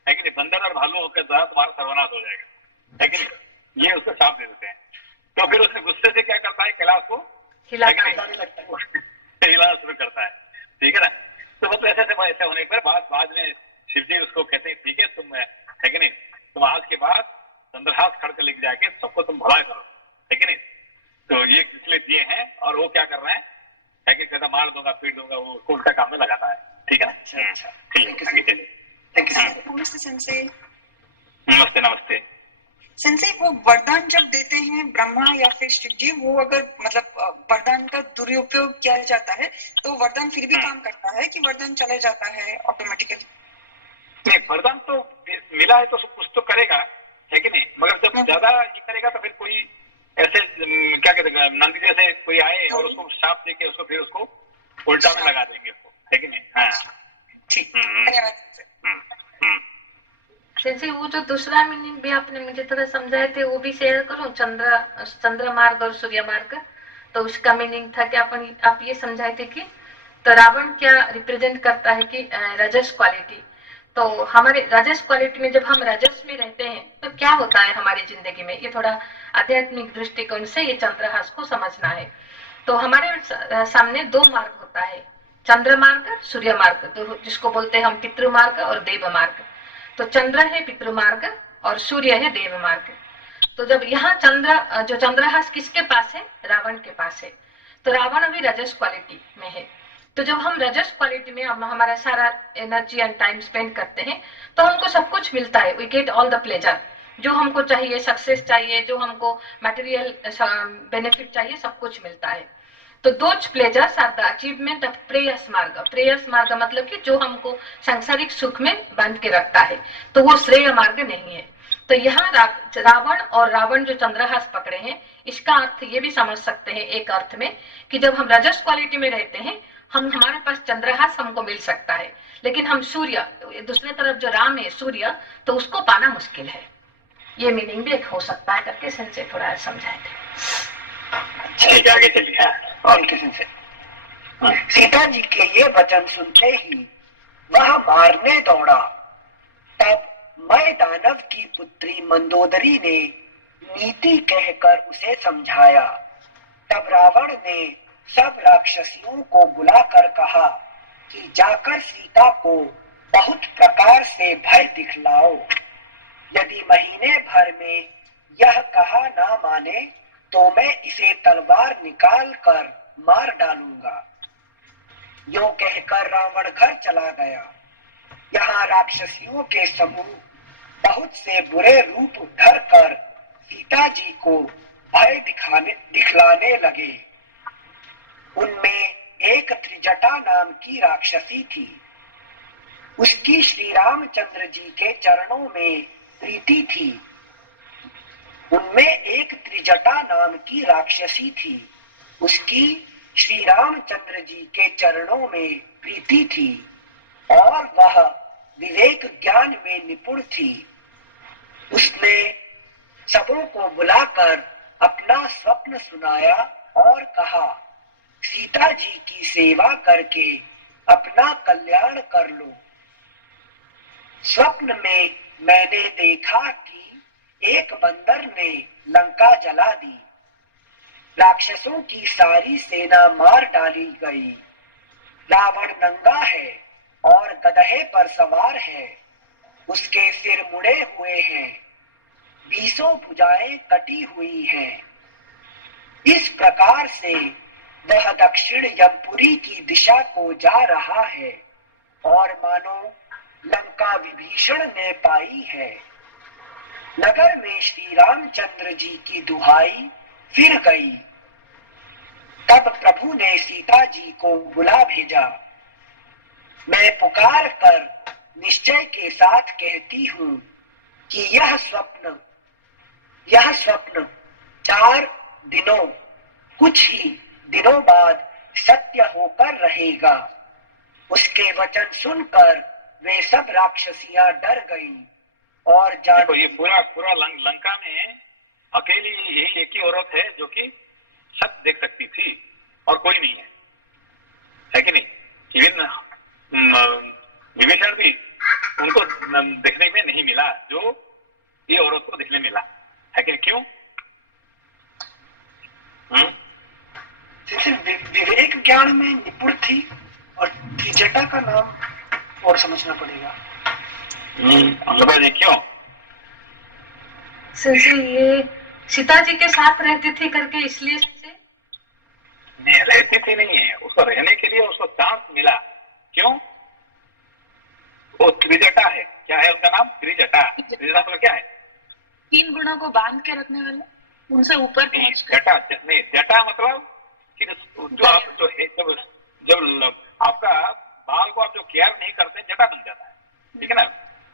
है कि नहीं? बंदर और भालुओं के द्वारा तुम्हारा सर्वनाश हो जाएगा, है कि नहीं? ये उसको शाप दे देते हैं। तो फिर उसने गुस्से से क्या करता है, कैलाश को हिलाना शुरू करता है, ठीक है ना? तो मतलब ऐसे होने पर बाद में शिव जी उसको कहते हैं, ठीक है तुम, है कि नहीं, तुम आज के बाद चंद्रहास खड़ कर लेके जाके सबको तुम भला करो, है कि नहीं? तो ये इसलिए दिए हैं, और वो क्या कर रहे हैं, है कि कहता मार दूंगा पीट दूंगा, वो उल्टा काम में लगाता है, ठीक है? अच्छा, ठीक है, चलिए। नमस्ते सेंसे। नमस्ते नमस्ते। सेंसे, वो वरदान जब देते हैं ब्रह्मा या फिर शिव जी, वो अगर मतलब वरदान का दुरुपयोग किया जाता है तो वरदान फिर भी काम करता है कि वरदान चले जाता है ऑटोमेटिकली? नहीं, वरदान तो मिला है तो कुछ तो करेगा, है कि नहीं? मगर जब ज्यादा ये करेगा तो फिर कोई ऐसे क्या कहते हैं, नंदी जैसे कोई आए और उसको शाप देके उसको फिर उसको उल्टा में लगा देंगे उसको, है कि नहीं? हाँ, ठीक, धन्यवाद। सेंसे वो जो दूसरा मीनिंग भी आपने मुझे थोड़ा समझाए थे, वो भी शेयर करूं, चंद्र मार्ग और सूर्य मार्ग। तो उसका मीनिंग था कि आप ये समझाए थे कि तो रावण क्या रिप्रेजेंट करता है कि रजस क्वालिटी। तो हमारे रजस क्वालिटी में जब हम रजस में रहते हैं तो क्या होता है हमारी जिंदगी में, ये थोड़ा आध्यात्मिक दृष्टिकोण से ये चंद्रहास को समझना है। तो हमारे सामने दो मार्ग होता है, चंद्र मार्ग, सूर्य मार्ग, जिसको बोलते हैं हम पितृमार्ग और देव मार्ग। तो चंद्र है पितृमार्ग और सूर्य है देव मार्ग। तो जब यहाँ जो चंद्रहास किसके पास है, रावण के पास है। तो रावण अभी रजस क्वालिटी में है। तो जब हम रजस क्वालिटी में हमारा सारा एनर्जी एंड टाइम स्पेंड करते हैं तो हमको सब कुछ मिलता है, we get all the pleasure, जो हमको चाहिए, सक्सेस चाहिए, जो हमको मटेरियल बेनिफिट चाहिए, सब कुछ मिलता है। तो those pleasures are the achievement of प्रेयस मार्ग। प्रेयस मार्ग मतलब कि जो हमको सांसारिक सुख में बांध के रखता है, तो वो श्रेय मार्ग नहीं है। तो यहाँ रावण और रावण जो चंद्रहास पकड़े हैं, इसका अर्थ ये भी समझ सकते हैं एक अर्थ में कि जब हम रजस क्वालिटी में रहते हैं, हमारे पास चंद्रहास हमको मिल सकता है, लेकिन हम सूर्य, दूसरी तरफ जो राम है सूर्य, तो उसको पाना मुश्किल है। ये मीनिंग भी एक हो सकता है करके संजय थोड़ा समझाए थे। ठीक है, आगे चलिए। और किसी से सीता जी के ये वचन सुनते ही वह मारने दौड़ा। तब मैं दानव की पुत्री मंदोदरी ने नीति कहकर उसे समझाया। तब रावण ने सब राक्षसियों को बुलाकर कहा कि जाकर सीता को बहुत प्रकार से भय दिखलाओ। यदि महीने भर में यह कहा ना माने तो मैं इसे तलवार निकाल कर मार डालूंगा। यो कहकर रावण घर चला गया। यहाँ राक्षसियों के समूह बहुत से बुरे रूप धर कर सीता जी को भय दिखलाने लगे। उनमें एक त्रिजटा नाम की राक्षसी थी। उसकी श्री रामचंद्र जी के चरणों में प्रीति थी। उनमें एक त्रिजटा नाम की राक्षसी थी। उसकी श्री रामचंद्र जी के चरणों में प्रीति थी और वह विवेक ज्ञान में निपुण थी। उसने सबों को बुलाकर अपना स्वप्न सुनाया और कहा, सीता जी की सेवा करके अपना कल्याण कर लो। स्वप्न में मैंने देखा कि एक बंदर ने लंका जला दी। राक्षसों की सारी सेना मार डाली गई। रावण नंगा है और गधे पर सवार है। उसके सिर मुड़े हुए हैं, 20 भुजाएं कटी हुई हैं। इस प्रकार से वह दक्षिण यमपुरी की दिशा को जा रहा है और मानो लंका विभीषण ने पाई है। नगर में श्री रामचंद्र जी की दुहाई फिर गई। तब प्रभु ने सीता जी को बुला भेजा। मैं पुकार कर निश्चय के साथ कहती हूँ कि यह स्वप्न 4 दिनों, कुछ ही दिनों बाद सत्य होकर रहेगा। उसके वचन सुनकर वे सब राक्षसियां डर गईं और देखो ये पूरा लंका में अकेली यही एक ही औरत है जो कि सब देख सकती थी और कोई नहीं है कि नहीं? इवन विभीषण भी उनको देखने में नहीं मिला जो ये औरत को देखने मिला है कि नहीं? क्यों? विवेक ज्ञान में निपुण थी और त्रिजटा का नाम और समझना पड़ेगा। क्यों? संजय ये सीता जी के साथ रहती थी करके इसलिए संजय नहीं रहती थी, नहीं है उसको रहने के लिए उसको चांस मिला। क्यों? वो त्रिजटा है। क्या है उनका नाम? त्रिजटा। त्रिजटा मतलब क्या है? 3 गुणों को बांध के रखने वाले, उनसे ऊपर पहुंच कर। जटा मतलब कि जब आपका बाल को आप जो केयर नहीं करते जटा बन जाता है, ठीक है ना?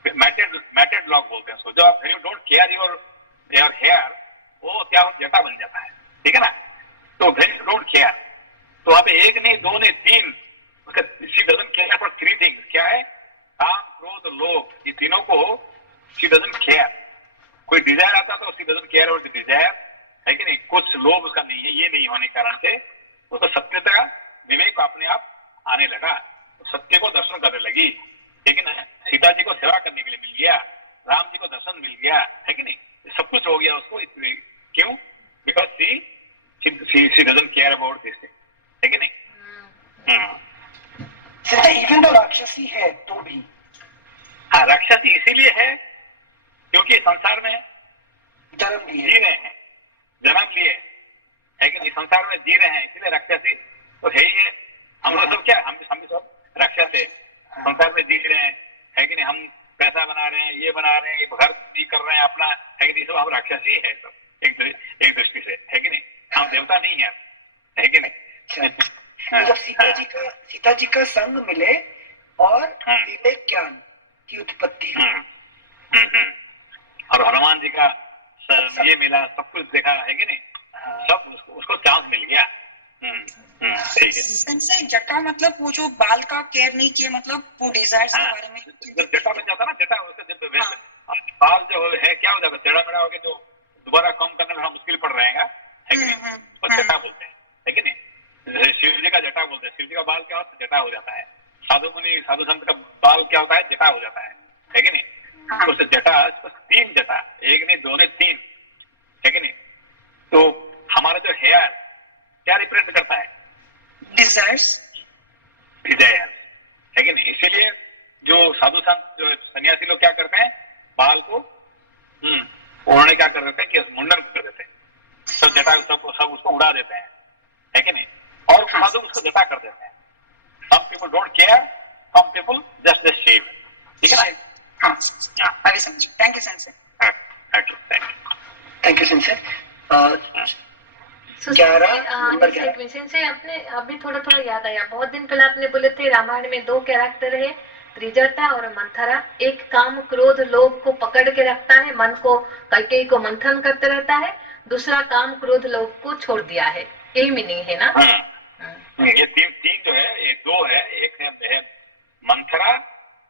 मैटेड लॉक बोलते हैं उसको। जब आप you don't care your hair, वो क्या जटा बन जाता है, ठीक है ना? तो वेन यू डोंट केयर, तो आप एक नहीं, 2 नहीं, 3, she doesn't care for 3 things. क्या है? काम, क्रोध, लोभ, ये तीनों को शी डजंट केयर। कोई डिजायर आता तो she doesn't care about the desire, है कि नहीं? कुछ लोभ उसका नहीं है, ये नहीं होने के कारण से उसको सत्यता विवेक अपने आप आने लगा, तो सत्य को दर्शन करने लगी, ठीक है ना? सीता जी को सेवा करने के लिए मिल गया, राम जी को दर्शन मिल गया, है कि नहीं? सब कुछ हो गया उसको। क्यों? Because she doesn't care about this thing, है कि नहीं? इवन तो राक्षसी है तो भी। हाँ, राक्षसी इसीलिए है क्योंकि संसार में जन्म जी रहे हैं, जन्म लिए, है कि नहीं? संसार में जी रहे हैं, इसलिए राक्षसी तो है ही है। हम लोग सब क्या, हम भी सब राक्षस है, संसार में जी रहे हैं, है कि नहीं? हम पैसा बना रहे हैं, ये बना रहे हैं, ये घर भी कर रहे हैं अपना, है कि नहीं? सब हम राक्षसी है सब, एक दृष्टि से, है कि नहीं? हम देवता नहीं है कि नहीं? जब सीता जी का संग मिले और विवेक ज्ञान की उत्पत्ति हुई। और हनुमान जी का ये मिला, सब कुछ देखा, है कि नहीं? सब उसको चांस मिल गया। ठीक है। संजय, जटा मतलब वो जो बाल का केयर नहीं किए, मतलब वो डिजायर्स के बारे में जब जटा बन जाता ना, जटा बाल जो है क्या हो जाता है, टेढ़ा मेढ़ा हो गया, जो दोबारा कम करने में मुश्किल पड़ रहेगा, है कि नहीं? और जटा बोलते हैं, है कि नहीं? जैसे शिव जी का जटा बोलते हैं, शिव जी का बाल क्या होता है? जटा हो जाता है। साधु संत का बाल क्या होता है? जटा हो जाता है कि नहीं? तो जटा 3 जटा, 1 नहीं, 2 नहीं, 3, है कि नहीं? तो हमारा जो हेयर क्या रिप्रेजेंट करता है? डिजायर्स, है कि नहीं? इसीलिए जो साधु संत, जो सन्यासी लोग क्या करते हैं, बाल को ओढ़ने क्या कर देते हैं कि मुंडन कर देते हैं, सब जटा सब उसको उड़ा देते हैं, है कि नहीं? और साधु उसको जटा कर देते हैं। Some people don't care, some people just shave, ठीक है ना? अभी समझ। Thank you Sanjay. Thank you Sanjay. 11 से आपने अभी थोड़ा थोड़ा याद आया, बहुत दिन पहले आपने बोले थे रामायण में 2 कैरेक्टर है, त्रिजटा और मंथरा। एक काम क्रोध लोभ को पकड़ के रखता है, मन को कैकेयी को मंथन करते रहता है, दूसरा काम क्रोध लोभ को छोड़ दिया है, यही मीनिंग है ना? ये तीन जो है, ये 2 है, एक है मंथरा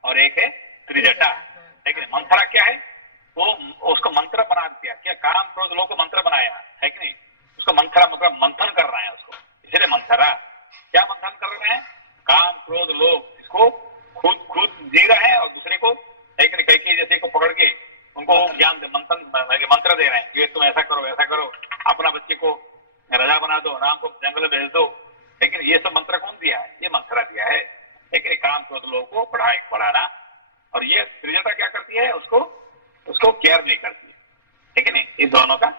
और एक है त्रिजटा, है कि नहीं? मंथरा क्या है? वो उसको मंत्र बना दिया, क्या काम क्रोध लोभ को मंत्र बनाया है कि नहीं, उसको मंथरा मतलब मंथन कर रहे हैं उसको, इसलिए मंथरा। क्या मंथन कर रहे हैं? काम क्रोध लोभ, इसको खुद जी रहे हैं और दूसरे को है कि नहीं, कई जैसे को पकड़ के उनको ज्ञान मंथन मंत्र दे रहे हैं कि तुम ऐसा करो, अपना बच्चे को राजा बना दो, राम को जंगल भेज दो, लेकिन ये सब मंत्र कौन दिया है? ये मंत्रा दिया है। लेकिन काम क्रोध लोभ को बढ़ाना, और ये त्रिजटा क्या करती है? उसको केयर नहीं करती है कि नहीं, ये दोनों का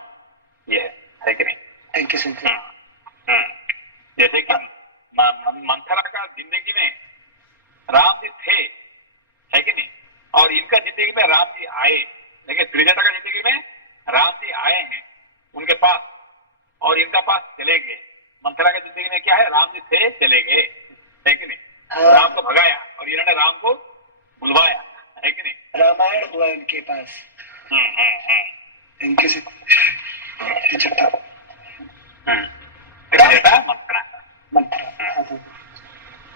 ये है कि नहीं। Thank you sir. जैसे कि मंथरा का जिंदगी में राम जी थे, है कि नहीं, और इनका जिंदगी में राम जी आए, लेकिन त्रिजटा का जिंदगी में राम जी आए हैं उनके पास और इनका पास चले गए। मंथरा की जिंदगी में क्या है? राम जी थे, चले गए, है कि नहीं, राम को भगाया और इन्होंने राम को बुलवाया, है कि नहीं, रामायण हुआ इनके पास। Thank you sir. Trijata Manthara.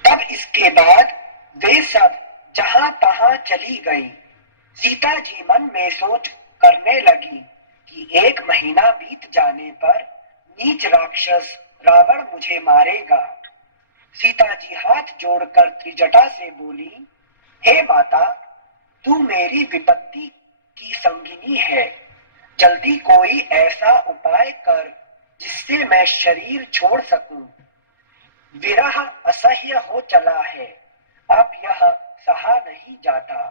तब इसके बाद वे सब जहां तहां चली गईं। सीता जी मन में सोच करने लगी कि 1 महीना बीत जाने पर नीच राक्षस रावण मुझे मारेगा। सीता जी हाथ जोड़कर त्रिजटा से बोली, हे माता, तू मेरी विपत्ति की संगिनी है, जल्दी कोई ऐसा उपाय कर जिससे मैं शरीर छोड़ सकूं। विरह असह्य हो चला है, अब यह सहा नहीं जाता।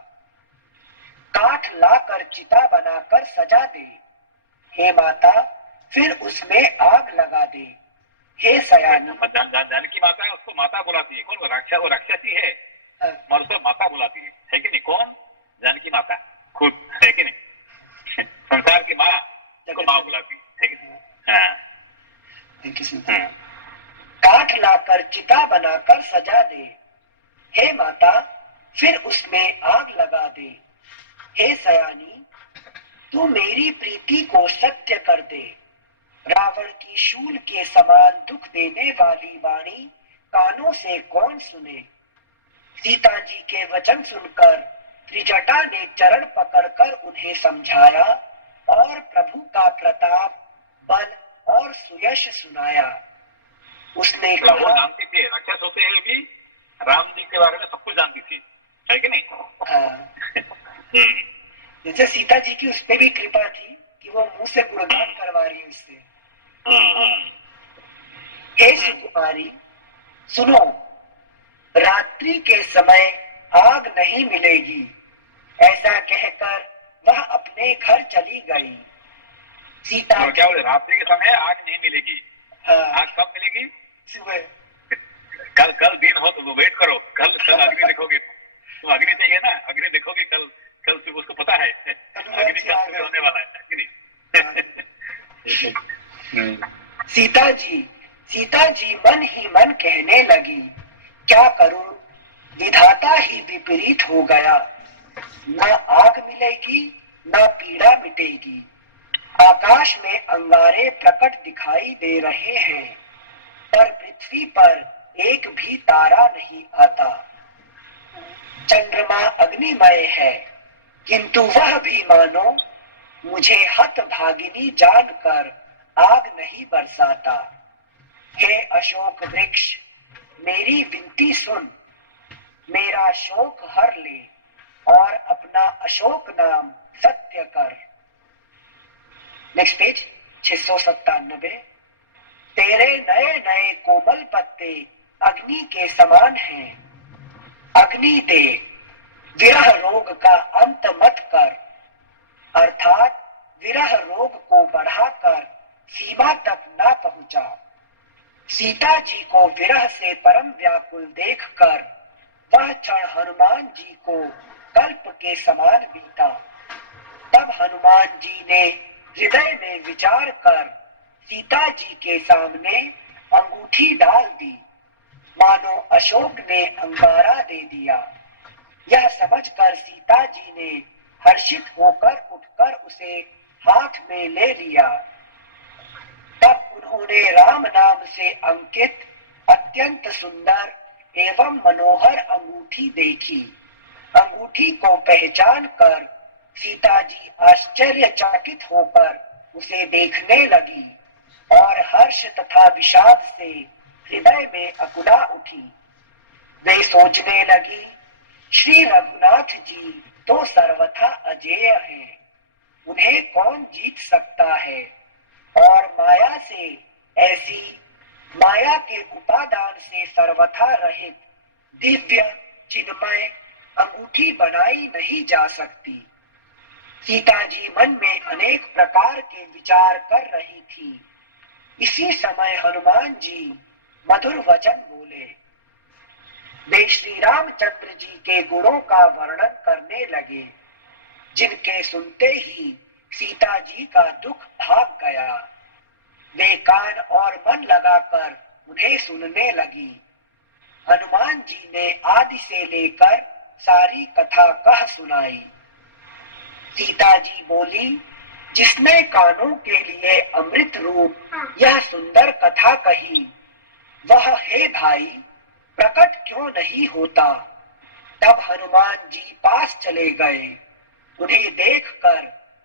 काठ लाकर चिता बनाकर सजा दे, हे माता, फिर उसमें आग लगा दे। हे सयानी। जानकी माता है, उसको माता बुलाती है। कौन? वो राक्षसी है, और उसको माता बुलाती है कि नहीं? कौन? जानकी माता खुद, है कि नहीं, संसार की माँ उसको माँ बुलाती है कि नहीं। काठ लाकर चिता बनाकर सजा दे, हे माता, फिर उसमें आग लगा दे। हे सयानी, तू मेरी प्रीति को सत्य कर दे। रावण की शूल के समान दुख देने वाली वाणी कानों से कौन सुने। सीता जी के वचन सुनकर त्रिजटा ने चरण पकड़कर उन्हें समझाया और प्रभु का प्रताप, बल और सुयश सुनाया। उसने कहा, वो जानती थी, राक्षस होते हुए भी राम जी के बारे में सब कुछ जानती थी, है कि नहीं? जैसे सीता जी की उस पर भी कृपा थी कि वो मुंह से गुणगान करवा रही है उससे। हे सुकुमारी, सुनो, रात्रि के समय आग नहीं मिलेगी। ऐसा कहकर वह अपने घर चली गई। सीता तो क्या बोले? रात्रि के समय आग नहीं मिलेगी। आग कब मिलेगी? सुबह। कल दिन हो तो वेट करो, कल अग्नि देखोगे, तो अग्नि चाहिए ना, अग्नि देखोगे कल सुबह, उसको पता है अग्नि कल सुबह होने वाला है कि नहीं। सीता जी मन ही मन कहने लगी, क्या करूं, विधाता ही विपरीत हो गया। न आग मिलेगी न पीड़ा मिटेगी। आकाश में अंगारे प्रकट दिखाई दे रहे हैं, पर पृथ्वी पर एक भी तारा नहीं आता। चंद्रमा अग्निमय है, किंतु वह भी मानो मुझे हतभागिनी जानकर आग नहीं बरसाता। हे अशोक वृक्ष, मेरी विनती सुन, मेरा शोक हर ले और अपना अशोक नाम सत्य कर। Next page 697। तेरे नए नए कोमल पत्ते अग्नि के समान हैं। अग्नि दे, विरह रोग का अंत मत कर, अर्थात विरह रोग को बढ़ाकर सीमा तक ना पहुंचा। सीता जी को विरह से परम व्याकुल देखकर वह क्षण हनुमान जी को कल्प के समान बीता। तब हनुमान जी ने हृदय में विचार कर सीता जी के सामने अंगूठी डाल दी, मानो अशोक ने अंगारा दे दिया। यह समझकर सीता जी ने हर्षित होकर उठकर उसे हाथ में ले लिया। तब उन्होंने राम नाम से अंकित अत्यंत सुंदर एवं मनोहर अंगूठी देखी। अंगूठी को पहचान कर सीता जी आश्चर्यचकित होकर उसे देखने लगी और हर्ष तथा विषाद से हृदय में अकुला उठी। वे सोचने लगी, श्री रघुनाथ जी तो सर्वथा अजेय हैं, उन्हें कौन जीत सकता है। और माया से ऐसी माया के उपादान से सर्वथा रहित दिव्य चिन्मय अंगूठी बनाई नहीं जा सकती। सीता जी मन में अनेक प्रकार के विचार कर रही थी। इसी समय हनुमान जी मधुर वचन बोले। वे श्री रामचंद्र जी के गुणों का वर्णन करने लगे, जिनके सुनते ही सीता जी का दुख भाग गया। वे कान और मन लगाकर उन्हें सुनने लगी। हनुमान जी ने आदि से लेकर सारी कथा कह सुनाई। सीता जी बोली, जिसने कानों के लिए अमृत रूप यह सुंदर कथा कही, वह हे भाई प्रकट क्यों नहीं होता। तब हनुमान जी पास चले गए। उन्हें देखकर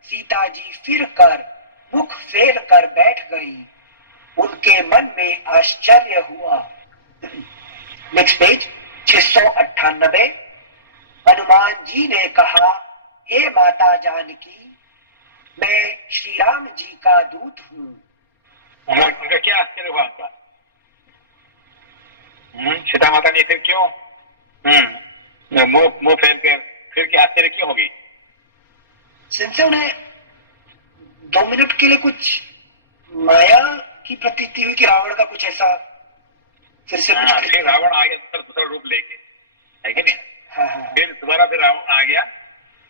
सीता जी फिर कर मुख फेर कर बैठ गई। उनके मन में आश्चर्य हुआ। Next page 698। हनुमान जी ने कहा, हे माता जानकी, मैं श्री राम जी का दूत हूँ। उनका क्या आश्चर्य हुआ उनका? सीता माता ने फिर क्यों मुंह फेर के फिर क्या आश्चर्य क्यों होगी? सिंसे उन्हें 2 मिनट के लिए कुछ माया की प्रतीति हुई कि रावण का कुछ ऐसा फिर से फिर रावण आ गया दूसरा रूप लेके, है कि नहीं? हाँ। फिर दोबारा फिर रावण आ गया,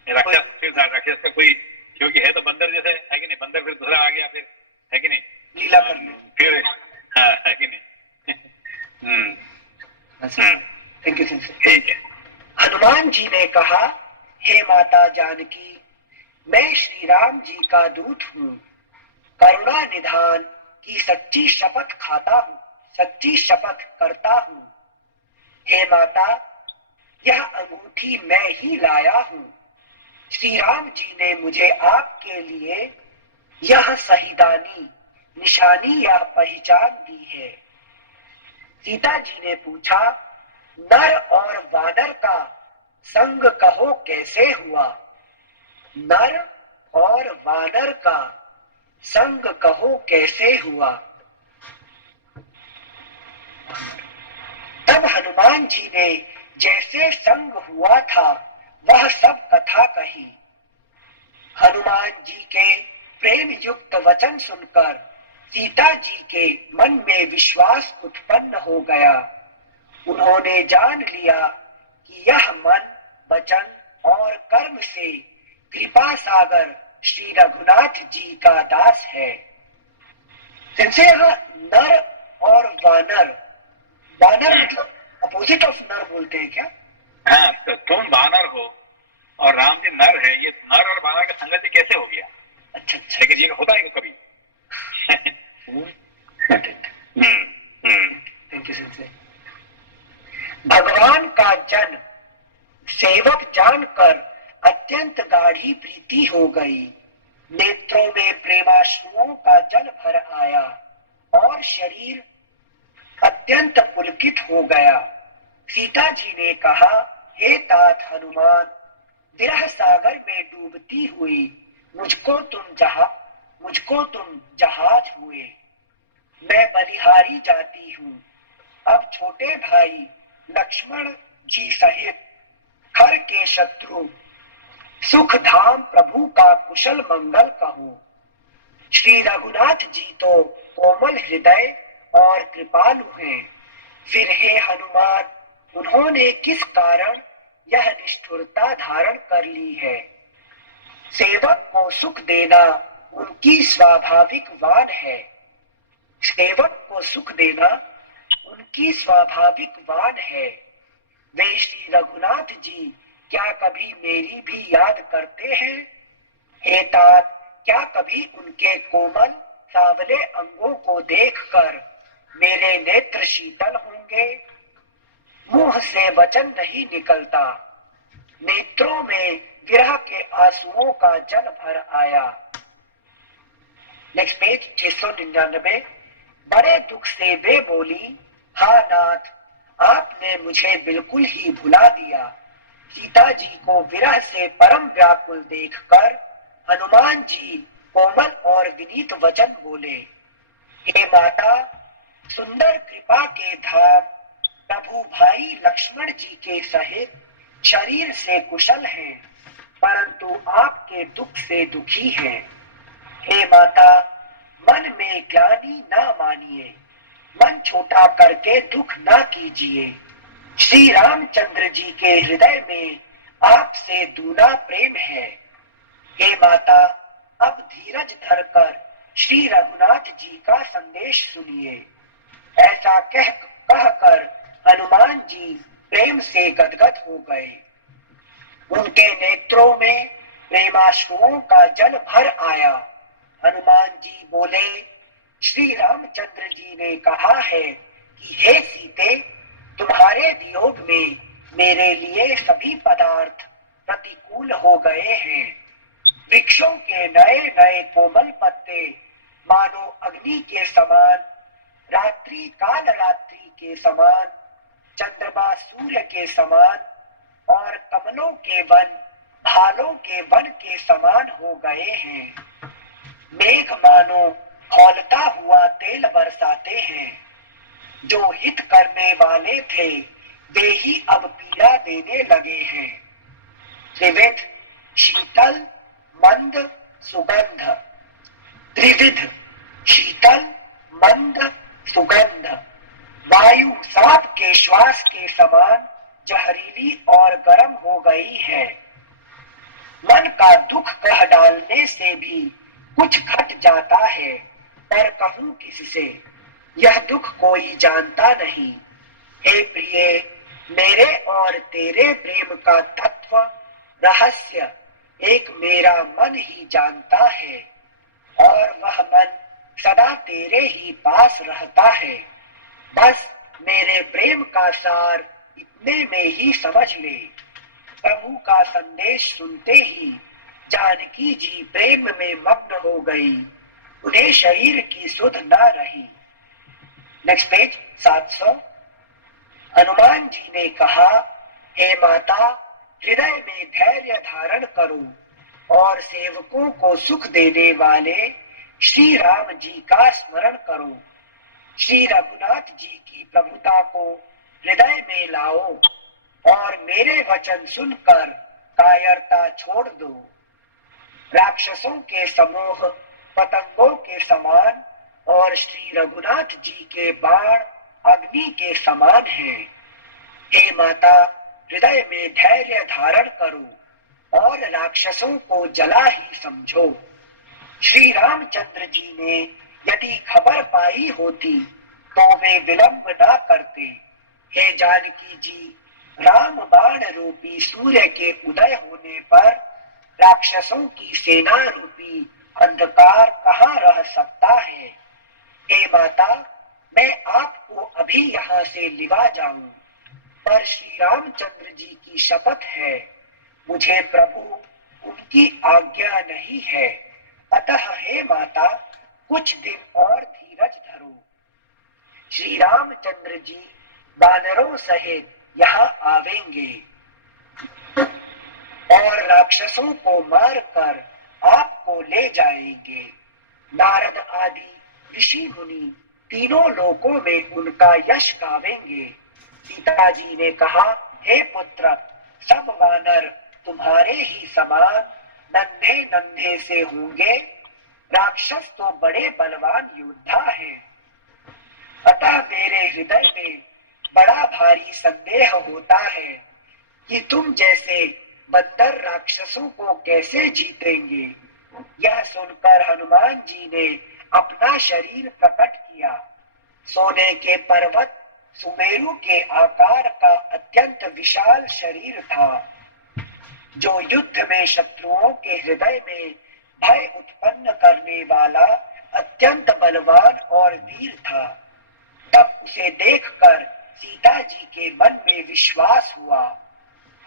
राक्षस फिर राक्षस का कोई, क्योंकि है तो बंदर जैसे, है कि नहीं? बंदर फिर दूसरा आ गया फिर, है कि नहीं? लीला करने फिर हाँ, है कि नहीं? थैंक यू सिंसे। ठीक है। हनुमान जी ने कहा, हे माता जानकी, मैं श्री राम जी का दूत हूँ। करुणा निधान की सच्ची शपथ खाता हूँ, सच्ची शपथ करता हूँ। हे माता, यह अंगूठी मैं ही लाया हूँ। श्री राम जी ने मुझे आपके लिए यह सहीदानी निशानी या पहचान दी है। सीता जी ने पूछा, नर और वानर का संग कहो कैसे हुआ। नर और वानर का संग कहो कैसे हुआ। तब हनुमान जी ने जैसे संग हुआ था वह सब कथा कही। हनुमान जी के प्रेम युक्त वचन सुनकर सीता जी के मन में विश्वास उत्पन्न हो गया। उन्होंने जान लिया कि यह मन, वचन और कर्म से कृपा सागर श्री रघुनाथ जी का दास है। जिनसे यहाँ नर और वानर, वानर मतलब अपोजिट ऑफ नर बोलते हैं क्या? हाँ, तो तुम वानर हो और राम जी नर है, ये नर और वानर का संगति कैसे हो गया? अच्छा। लेकिन ये होता है कभी? थैंक यू सिंसे। भगवान का जन सेवक जानकर अत्यंत गाढ़ी प्रीति हो गई। नेत्रों में प्रेमाश्रुओं का जल भर आया और शरीर अत्यंत पुलकित हो गया। सीता जी ने कहा, हे तात हनुमान, विरह सागर में डूबती हुई मुझको तुम जहाज हुए। मैं बलिहारी जाती हूँ। अब छोटे भाई लक्ष्मण जी सहित हर के शत्रु सुख धाम प्रभु का कुशल मंगल कहो। श्री रघुनाथ जी तो कोमल हृदय और कृपालु हैं, फिर हे हनुमान, उन्होंने किस कारण यह निष्ठुरता धारण कर ली है। सेवक को सुख देना उनकी स्वाभाविक वान है। सेवक को सुख देना उनकी स्वाभाविक वान है। वे श्री रघुनाथ जी क्या कभी मेरी भी याद करते हैं? हे तात, क्या कभी उनके कोमल सांवले अंगों को देखकर मेरे नेत्र शीतल होंगे? मुंह से वचन नहीं निकलता, नेत्रों में विरह के आंसुओं का जल भर आया। Next page 699। बड़े दुख से वे बोली, हाँ नाथ, आपने मुझे बिल्कुल ही भुला दिया। सीता जी को विरह से परम व्याकुल देखकर हनुमान जी कोमल और विनीत वचन बोले, हे माता, सुंदर कृपा के धाम प्रभु भाई लक्ष्मण जी के सहित शरीर से कुशल हैं, परंतु आपके दुख से दुखी हैं। हे माता, मन में ग्लानि न मानिए, मन छोटा करके दुख न कीजिए। श्री रामचंद्र जी के हृदय में आपसे दूना प्रेम है। हे माता, अब धीरज धरकर श्री रघुनाथ जी का संदेश सुनिए। ऐसा कहकर हनुमान जी प्रेम से गदगद हो गए। उनके नेत्रों में प्रेमाश्रुओं का जल भर आया। हनुमान जी बोले, श्री रामचंद्र जी ने कहा है कि हे सीते, तुम्हारे वियोग में मेरे लिए सभी पदार्थ प्रतिकूल हो गए हैं। वृक्षों के नए नए कोमल पत्ते मानो अग्नि के समान, रात्रि काल रात्रि के समान, चंद्रमा सूर्य के समान और कमलों के वन भालों के वन के समान हो गए हैं। मेघ मानो खौलता हुआ तेल बरसाते हैं। जो हित करने वाले थे वे ही अब पीड़ा देने लगे हैं। त्रिविध, शीतल, मंद, सुगंध। त्रिविध, शीतल, मंद, सुगंध। वायु सांप के श्वास के समान जहरीली और गर्म हो गई है। मन का दुख कह डालने से भी कुछ घट जाता है, पर कहूं किससे, यह दुख कोई जानता नहीं। हे प्रिय, मेरे और तेरे प्रेम का तत्व रहस्य एक मेरा मन ही जानता है, और वह मन सदा तेरे ही पास रहता है। बस मेरे प्रेम का सार इतने में ही समझ ले। प्रभु का संदेश सुनते ही जानकी जी प्रेम में मग्न हो गई। उन्हें शरीर की सुध न रही। Next page 700। हनुमान जी ने कहा, हे माता, हृदय में धैर्य धारण करो और सेवकों को सुख देने वाले श्री राम जी का स्मरण करो। श्री रघुनाथ जी की प्रभुता को हृदय में लाओ और मेरे वचन सुनकर कायरता छोड़ दो। राक्षसों के समूह पतंगों के समान और श्री रघुनाथ जी के बाण अग्नि के समान हैं। हे माता, हृदय में धैर्य धारण करो और राक्षसों को जला ही समझो। श्री रामचंद्र जी ने यदि खबर पाई होती तो वे विलंब न करते। हे जानकी जी, राम बाण रूपी सूर्य के उदय होने पर राक्षसों की सेना रूपी अंधकार कहाँ रह सकता है। हे माता, मैं आपको अभी यहाँ से लिवा जाऊं, पर श्री रामचंद्र जी की शपथ है, मुझे प्रभु उनकी आज्ञा नहीं है। अतः हे माता, कुछ दिन और धीरज धरो। श्री रामचंद्र जी वानरों सहित यहाँ आवेंगे और राक्षसों को मारकर आपको ले जाएंगे। नारद आदि ऋषि मुनि तीनों लोकों में उनका यश गावेंगे। सीता जी ने कहा, हे पुत्र, सब वानर तुम्हारे ही समान नन्हे नन्हे से होंगे। राक्षस तो बड़े बलवान योद्धा हैं। अतः मेरे हृदय में बड़ा भारी संदेह होता है कि तुम जैसे बंदर राक्षसों को कैसे जीतेंगे। यह सुनकर हनुमान जी ने अपना शरीर प्रकट किया। सोने के पर्वत सुमेरु के आकार का अत्यंत विशाल शरीर था, जो युद्ध में शत्रुओं के हृदय में भय उत्पन्न करने वाला अत्यंत बलवान और वीर था। तब उसे देखकर सीता जी के मन में विश्वास हुआ।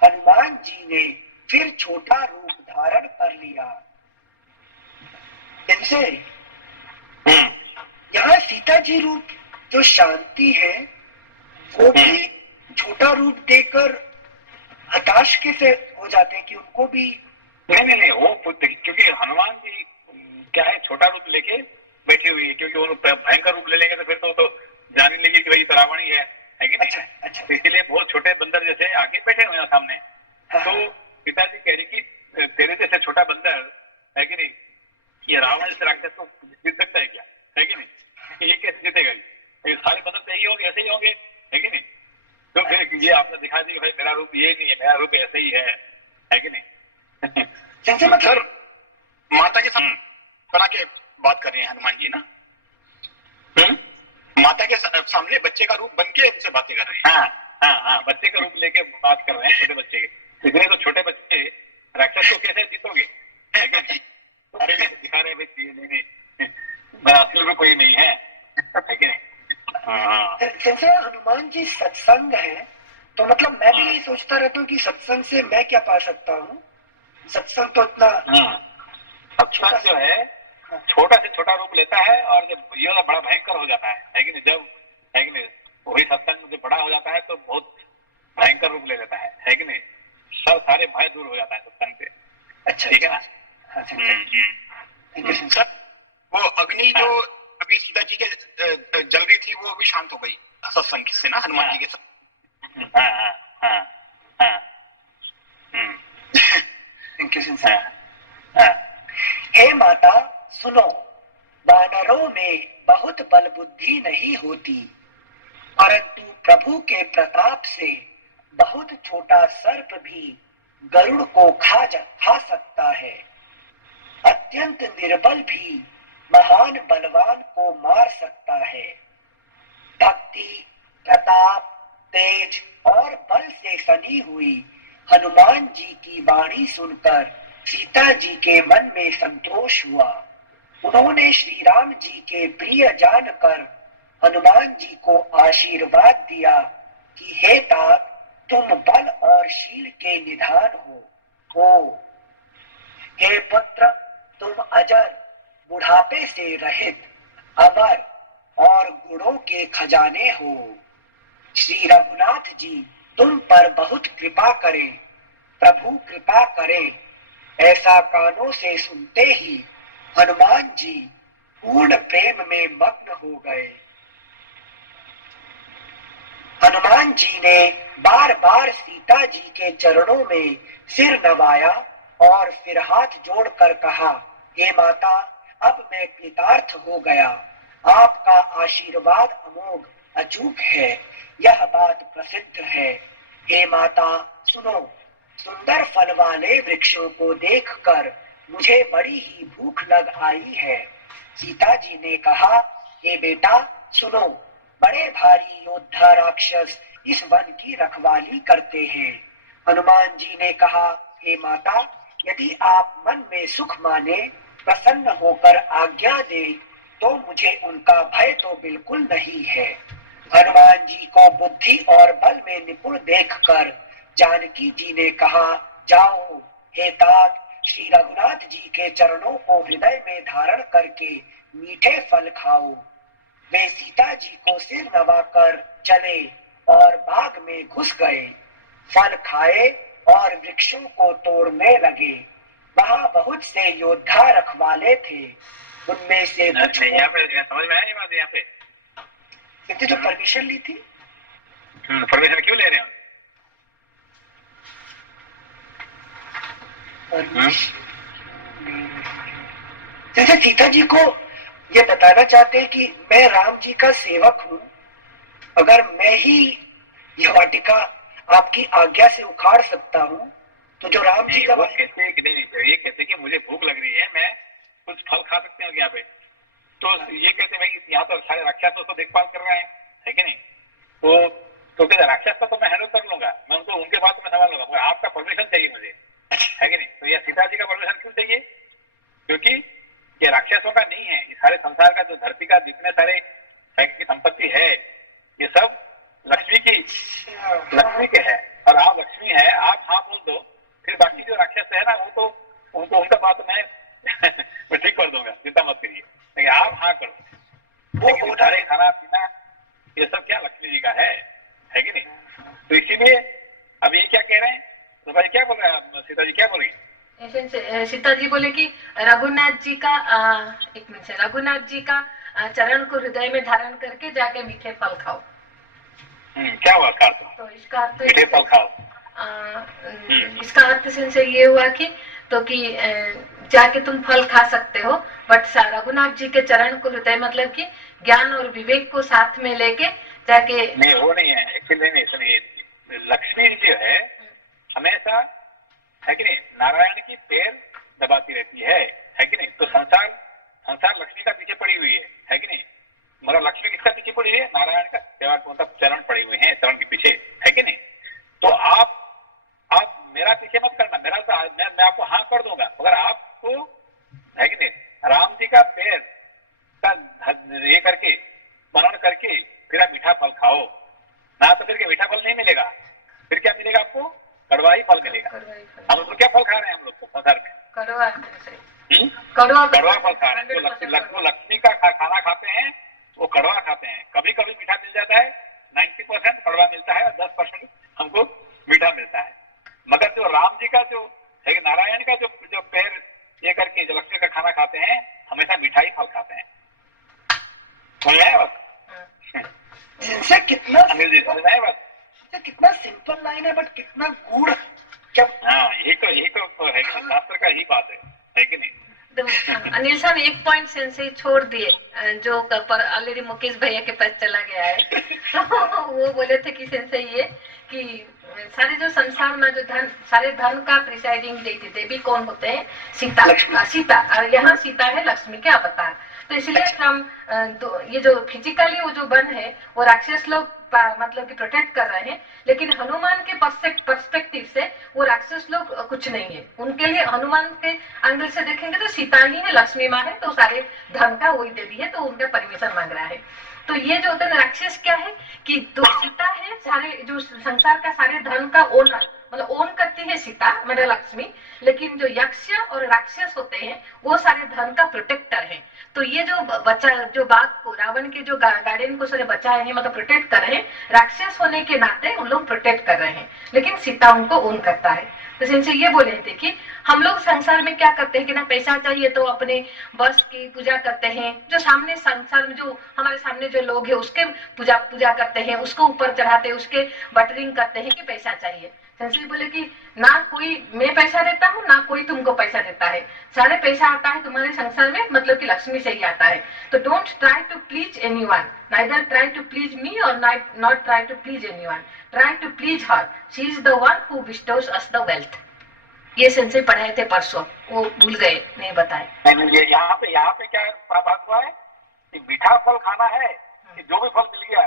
हनुमान जी ने फिर छोटा रूप धारण कर लिया। इनसे यहाँ सीता जी रूप जो शांति है वो भी छोटा रूप देकर हताश कैसे हो जाते हैं कि उनको भी नहीं वो क्योंकि हनुमान जी क्या है छोटा रूप लेके बैठी हुई है, क्योंकि वो भयंकर रूप ले लेंगे तो फिर तो जान ही लेगी कि भाई तो रावण ही है कि नहीं? अच्छा। तो इसीलिए बहुत छोटे बंदर जैसे आगे बैठे हुए हैं सामने। तो पिताजी कह रही कि तेरे जैसे छोटा बंदर है कि नहीं, ये रावण जैसे राक्षस को जीत सकता है क्या, है कि नहीं? ये कैसे जीतेगा? ये सारे बंदर तो यही होंगे, ऐसे ही होंगे, है कि नहीं? तो फिर ये आपने दिखा दी भाई मेरा रूप ये नहीं है, मेरा रूप ऐसे ही है कि नहीं? जैसे मतलब माता के साथ बना के बात कर रहे हैं हनुमान जी ना, माता के सामने बच्चे का रूप बन के उनसे बातें कर रहे हैं। हाँ, बच्चे का रूप लेके बात कर रहे हैं, छोटे बच्चे के। इसलिए तो छोटे बच्चे राक्षस को कैसे जीतोगे, तो फिर दिखा रहे भाई नहीं मेरा असली रूप कोई नहीं है कि नहीं? जैसे हनुमान जी सत्संग है तो मतलब मैं भी यही सोचता रहता हूँ कि सत्संग से मैं क्या पा सकता हूँ। सत्संग तो इतना सत्संग जो है छोटा से छोटा रूप लेता है और जब ये वाला बड़ा भयंकर हो जाता है कि नहीं, जब है कि नहीं वही सत्संग जब बड़ा हो जाता है तो बहुत भयंकर रूप ले लेता है कि नहीं, सारे भय दूर हो जाता है सत्संग से। अच्छा, ठीक है ना? सर वो अग्नि जो अभी सीता जी के जल रही थी वो भी शांत हो गई सत्संग से ना, हनुमान जी के साथ। हे माता सुनो, वानरों में बहुत बल बुद्धि नहीं होती, परंतु प्रभु के प्रताप से बहुत छोटा सर्प भी गरुड़ को खा सकता है। अत्यंत निर्बल भी महान बलवान को मार सकता है। भक्ति, प्रताप, तेज और बल से सनी हुई हनुमान जी की वाणी सुनकर सीता जी के मन में संतोष हुआ। उन्होंने श्री राम जी के प्रिय जानकर हनुमान जी को आशीर्वाद दिया कि हे तात, तुम बल और शील के निधान हो। हे पुत्र, तुम अजर, बुढ़ापे से रहित, अमर और गुणों के खजाने हो। श्री रघुनाथ जी तुम पर बहुत कृपा करें, प्रभु कृपा करें। ऐसा कानों से सुनते ही हनुमान जी पूर्ण प्रेम में मग्न हो गए। हनुमान जी ने बार बार सीता जी के चरणों में सिर नवाया और फिर हाथ जोड़कर कहा, हे माता, अब मैं कृतार्थ हो गया। आपका आशीर्वाद अमोघ अचूक है, यह बात प्रसिद्ध है। हे माता सुनो, सुंदर फल वाले वृक्षों को देखकर मुझे बड़ी ही भूख लग आई है। सीता जी ने कहा, हे बेटा सुनो, बड़े भारी योद्धा राक्षस इस वन की रखवाली करते हैं। हनुमान जी ने कहा, हे माता, यदि आप मन में सुख माने, प्रसन्न होकर आज्ञा दे, तो मुझे उनका भय तो बिल्कुल नहीं है। हनुमान जी को बुद्धि और बल में निपुण देखकर जानकी जी ने कहा, जाओ हे तात, श्री रघुनाथ जी के चरणों को हृदय में धारण करके मीठे फल खाओ। वे सीता जी को सिर नवाकर चले और बाग में घुस गए। फल खाए और वृक्षों को तोड़ने लगे। वहां बहुत से योद्धा रखवाले थे। उनमें से कुछ यहाँ पे समझ में आया ये बात? यहाँ पे जो परमिशन ली थी, परमिशन क्यों ले रहे हो? जैसे सीता जी को ये बताना चाहते हैं कि मैं राम जी का सेवक हूँ, अगर मैं ही यह वाटिका आपकी आज्ञा से उखाड़ सकता हूँ तो जो राम जी का कहते हैं कि नहीं, ये कहते हैं कि मुझे भूख लग रही है, मैं कुछ फल खा सकते हैं यहाँ पे, तो ये कहते हैं यहाँ तो सारे राक्षसों को देखभाल कर रहे हैं, है कि नहीं? तो कहते राक्षस को तो मैं हैंडल कर लूंगा, मैं उनको उनके बात में संभाल लूंगा, आपका परमिशन चाहिए मुझे, है कि नहीं? तो यह सीता जी का परमिशन क्यों चाहिए? क्योंकि ये राक्षसों का नहीं है, ये सारे संसार का जो धरती का जितने सारे की संपत्ति है, ये सब लक्ष्मी के है, और आप लक्ष्मी है, आप हाँ बोल दो, फिर बाकी जो ये सब क्या लक्ष्मी जी का है कि नहीं? तो इसीलिए अब ये क्या कह रहे हैं, तो भाई क्या बोल रहे हैं, सीता जी क्या बोल रही? सीता जी बोले कि रघुनाथ जी का एक मिनट से, रघुनाथ जी का चरण को हृदय में धारण करके जाके मीठे फल खाओ। क्या हुआ इसका अर्थ? तो इसका अर्थ मीठे फल खाओ, इसका अर्थ से ये हुआ कि तो कि जाके तुम फल खा सकते हो, बट रघुनाथ जी के चरण को हृदय मतलब कि ज्ञान और विवेक को साथ में लेके जाके। नहीं वो नहीं है एक्चुअली, नहीं सुनिए, लक्ष्मी जो है हमेशा है कि नहीं नारायण की पैर दबाती रहती है कि नहीं? तो संसार लक्ष्मी का पीछे पड़ी हुई है कि नहीं? मगर लक्ष्मी किसका पीछे पड़ी है? नारायण का सेवा मतलब चरण पड़े हुए हैं, चरण के पीछे है कि नहीं? तो आप मेरा पीछे मत करना, मेरा तो मैं आपको हाँ कर दूंगा, मगर आपको है कि नहीं राम जी का पैर का ये करके स्मरण करके फिर आप मीठा फल खाओ ना, तो फिर मीठा फल नहीं मिलेगा, फिर क्या मिलेगा आपको? कड़वा ही फल मिलेगा। हम लोग क्या फल खा रहे हैं? हम लोग तो संसार में कड़वा फल खा रहे हैं। तो लक्ष्मी का खाना खाते हैं, वो कड़वा खाते हैं। कभी कभी मीठा मिल जाता है, 90% कड़वा मिलता है और 10% हमको मीठा मिलता है। मगर जो राम जी का जो है नारायण का जो पैर ये करके जो लक्ष्मी का खाना खाते हैं, हमेशा मीठा ही फल खाते हैं। समझ आया बस? इनसे कितना अनिल जी समझ आया बस? कितना सिंपल लाइन है बट कितना गूढ़। हाँ यही तो है कि शास्त्र का ही बात है कि नहीं? अनिल साहब एक पॉइंट से छोड़ दिए, जो पर ऑलरेडी मुकेश भैया के पास चला गया है। वो बोले थे कि सेंसे ये कि सारे जो संसार में जो सारे धन का प्रिसाइडिंग देवी कौन होते हैं? सीता और यहाँ सीता है लक्ष्मी के अवतार। तो इसलिए हम ये जो फिजिकली वो जो वन है वो राक्षस लोग मतलब कि प्रोटेक्ट कर रहे हैं, लेकिन हनुमान के पर्सपेक्टिव से वो राक्षस लोग कुछ नहीं है। उनके लिए हनुमान के एंगल से देखेंगे तो सीता ही है, लक्ष्मी माँ है, तो सारे धन का वही देवी है, तो उनका परमिशन मांग रहा है। तो ये जो होता है राक्षस क्या है कि तो सीता है सारे जो संसार का सारे धन का ओनर, मतलब ओन करती है सीता मतलब लक्ष्मी, लेकिन जो यक्ष और राक्षस होते हैं वो सारे धन का प्रोटेक्टर है। तो ये जो बच्चा जो बाघ को रावण के जो गार्डियन को सारे बचाए हैं मतलब प्रोटेक्ट कर रहे हैं, राक्षस होने के नाते उन लोग प्रोटेक्ट कर रहे हैं, लेकिन सीता उनको ओन करता है। तो इनसे ये बोले थे कि हम लोग संसार में क्या करते हैं कि ना पैसा चाहिए तो अपने बस की पूजा करते हैं, जो सामने संसार में जो हमारे सामने जो लोग है उसके पूजा करते हैं, उसको ऊपर चढ़ाते हैं, उसके बटरिंग करते हैं कि पैसा चाहिए। संस्कृत बोले कि ना कोई मैं पैसा देता हूँ ना कोई तुमको पैसा देता है, सारे पैसा आता है तुम्हारे संसार में मतलब कि लक्ष्मी से ही आता है। तो don't try to please anyone, neither try to please me or not try to please anyone, try to please her, she is the one who bestows us the wealth। ये सेंसे पढ़ाए थे परसों, वो भूल गए नहीं बताए। ये यहाँ पे क्या बात हुआ है कि मीठा फल खाना है कि जो भी फल मिल गया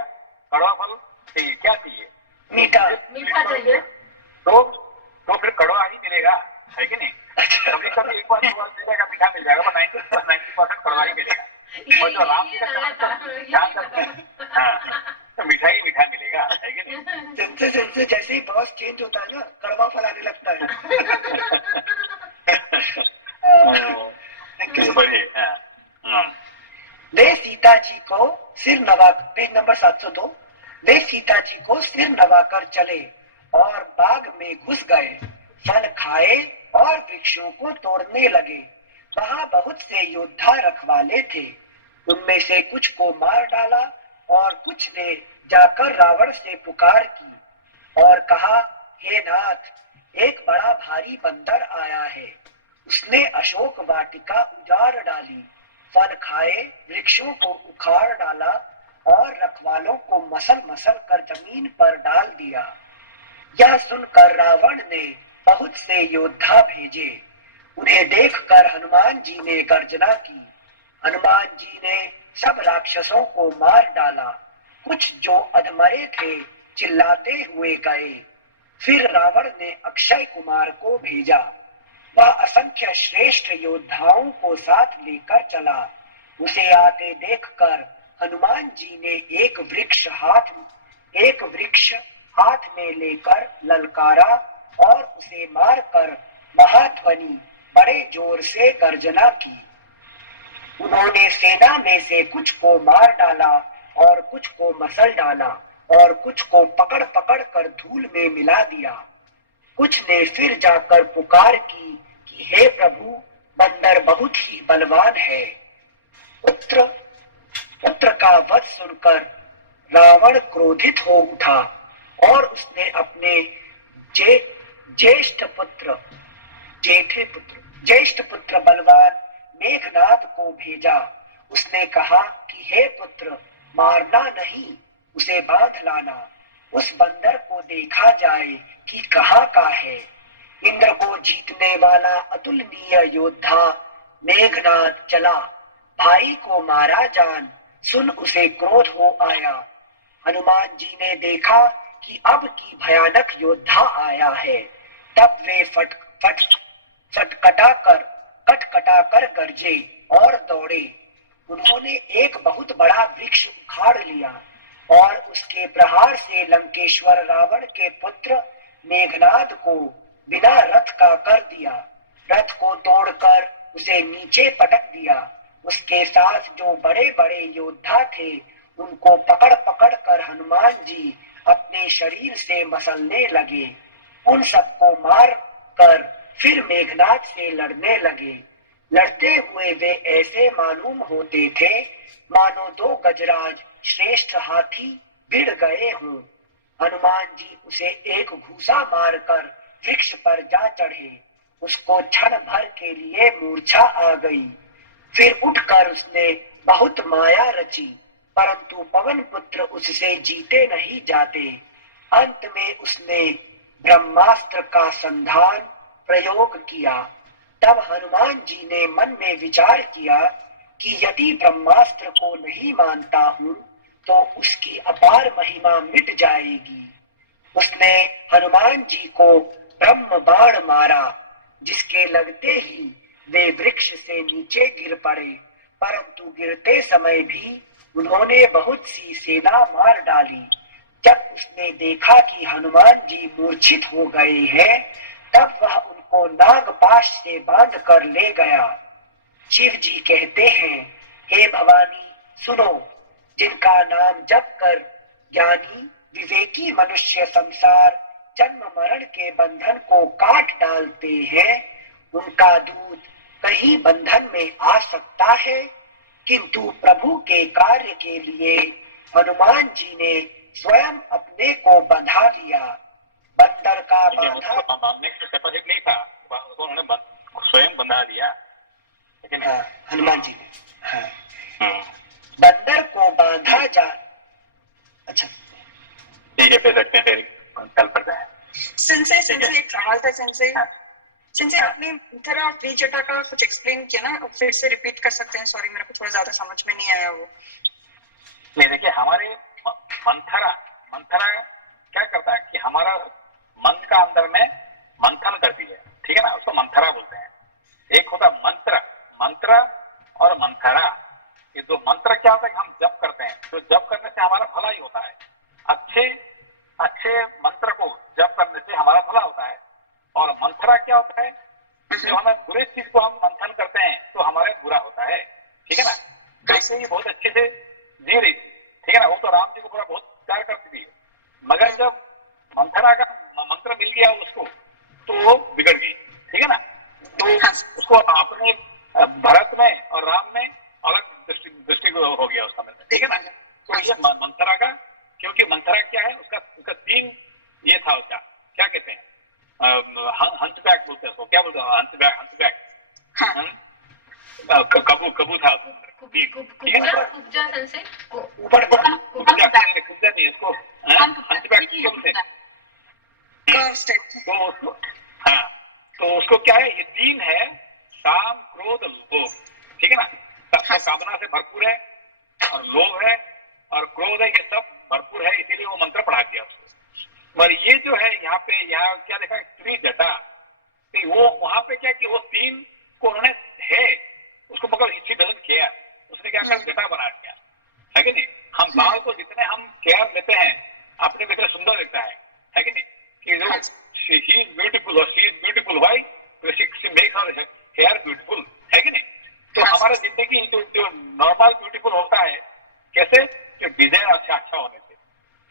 कड़वा फल चाहिए, क्या चाहिए? मीठा चाहिए। तो फिर कड़वा ही मिलेगा है कि नहीं? कभी कभी एक बार मिलेगा मीठा मिल जाएगा, 90% कड़वा ही मिलेगा। और जो राम जी का तो मीठा ही मीठा मिलेगा है कि नहीं? सेंसे जैसे ही बॉस चेंज होता है ना कड़वा फल आने लगता है। वे सीता जी को सिर नवा, पेज नंबर 702, वे सीता जी को सिर नवाकर चले और बाग में घुस गए, फल खाए और वृक्षों को तोड़ने लगे। वहां बहुत से योद्धा रखवाले थे, उनमें से कुछ को मार डाला और कुछ ने जाकर रावण से पुकार की और कहा, हे नाथ, एक बड़ा भारी बंदर आया है, उसने अशोक वाटिका उजाड़ डाली, फल खाए, वृक्षों को उखाड़ डाला और रखवालों को मसल मसल कर जमीन पर डाल दिया। यह सुनकर रावण ने बहुत से योद्धा भेजे, उन्हें देखकर हनुमान जी ने गर्जना की। हनुमान जी ने सब राक्षसों को मार डाला, कुछ जो अधमरे थे चिल्लाते हुए गए। फिर रावण ने अक्षय कुमार को भेजा, वह असंख्य श्रेष्ठ योद्धाओं को साथ लेकर चला। उसे आते देखकर हनुमान जी ने एक वृक्ष हाथ में लेकर ललकारा और उसे मारकर महाध्वनि बड़े जोर से गर्जना की। उन्होंने सेना में से कुछ को मार डाला और कुछ को मसल डाला और कुछ को पकड़ पकड़ कर धूल में मिला दिया। कुछ ने फिर जाकर पुकार की कि हे प्रभु, बंदर बहुत ही बलवान है। पुत्र पुत्र का वध सुनकर रावण क्रोधित हो उठा और उसने अपने ज्येष्ठ पुत्र बलवान मेघनाद को भेजा। उसने कहा कि हे पुत्र, मारना नहीं, उसे बांध लाना। उस बंदर को देखा जाए कि कहाँ का है। इंद्र को जीतने वाला अतुलनीय योद्धा मेघनाद चला, भाई को मारा जान सुन उसे क्रोध हो आया। हनुमान जी ने देखा कि अब की भयानक योद्धा आया है, तब वे कटकटा कर गरजे और दौड़े। उन्होंने एक बहुत बड़ा वृक्ष उखाड़ लिया और उसके प्रहार से लंकेश्वर रावण के पुत्र मेघनाद को बिना रथ का कर दिया। रथ को तोड़कर उसे नीचे पटक दिया। उसके साथ जो बड़े बड़े योद्धा थे, उनको पकड़ पकड़ कर हनुमान जी अपने शरीर से मसलने लगे। उन सबको मार कर फिर मेघनाद से लड़ने लगे। लड़ते हुए वे ऐसे मालूम होते थे मानो दो गजराज श्रेष्ठ हाथी भिड़ गए हों। हनुमान जी उसे एक घूसा मारकर वृक्ष पर जा चढ़े। उसको क्षण भर के लिए मूर्छा आ गई। फिर उठकर उसने बहुत माया रची, परंतु पवन पुत्र उससे जीते नहीं जाते। अंत में उसने ब्रह्मास्त्र का संधान प्रयोग किया। तब हनुमान जी ने मन में विचार किया कि यदि ब्रह्मास्त्र को नहीं मानता हूं तो उसकी अपार महिमा मिट जाएगी। उसने हनुमान जी को ब्रह्म बाण मारा, जिसके लगते ही वे वृक्ष से नीचे गिर पड़े, परंतु गिरते समय भी उन्होंने बहुत सी सेना मार डाली। जब उसने देखा कि हनुमान जी मूर्छित हो गए हैं, तब वह उनको नागपाश से बांध कर ले गया। शिव जी कहते हैं, हे भवानी सुनो, जिनका नाम जप कर ज्ञानी विवेकी मनुष्य संसार जन्म मरण के बंधन को काट डालते हैं, उनका दूत कहीं बंधन में आ सकता है। किंतु प्रभु के कार्य के लिए हनुमान जी ने स्वयं अपने को बंधा लिया। बंदर का बांधने का कैपेसिटी नहीं था, उसको उन्होंने स्वयं बंधा दिया। लेकिन हनुमान जी ने बंदर को बांधा जा। अच्छा ठीक है, फिर सकते हैं, फिर कल पड़ता है। सेंसे एक सवाल था सेंसे। सेंसे आपने थोड़ा त्रिजटा का कुछ एक्सप्लेन किया ना, फिर से रिपीट कर सकते हैं? सॉरी, मेरे को थोड़ा ज्यादा समझ में नहीं आया वो। नहीं, देखिए, हमारे मंथरा क्या करता है कि हमारा मन का अंदर में मंथन करती है, ठीक है ना, उसको मंथरा बोलते हैं। एक होता मंत्र और मंथरा। ये दो मंत्र क्या होता है कि हम जप करते हैं, तो जप करने से हमारा भला ही होता है। अच्छे मंत्र को जप करने से हमारा भला होता है। और मंथरा क्या होता है, जो हमें बुरे चीज को हम मंथन करते हैं तो हमारे बुरा होता है, ठीक है ना। कैसे ही बहुत अच्छे से जी रही थी, ठीक है ना, वो तो राम जी को पूरा बहुत प्यार करती थी, मगर जब मंथरा का मंत्र मिल गया उसको तो वो बिगड़ गई, ठीक है ना। तो उसको अपने भरत में और राम में अलग दृष्टि हो गया उसका, ठीक है ना। तो ये मंथरा का, क्योंकि मंथरा क्या है, उसका तीन ये था, उसका क्या कहते हैं, हंसबैक बोलते हैं उसको, क्या बोलते हैं, हंसबैक कबू था तो उसको क्या है, ये तीन है, काम क्रोध लोभ, ठीक है ना। कामना से भरपूर है और लोभ है और क्रोध है, ये सब भरपूर है, इसीलिए वो मंत्र पढ़ा दिया उसको। और ये जो है यहाँ क्या देखा, त्रिजटा, वो वहां पे क्या कि वो तीन को उन्होंने है उसको, मगर ही डजंट केयर, उसने क्या कर जटा बना दिया, है कि नहीं। हम बाल को जितने हम केयर लेते हैं अपने बेटे सुंदर दिखता है कि नहीं, कि जो she is beautiful or she is beautiful, why? She make her hair beautiful, है कि नहीं। तो हमारा जिंदगी जो नॉर्मल ब्यूटीफुल होता है, कैसे कि डिजायर अच्छा होने से,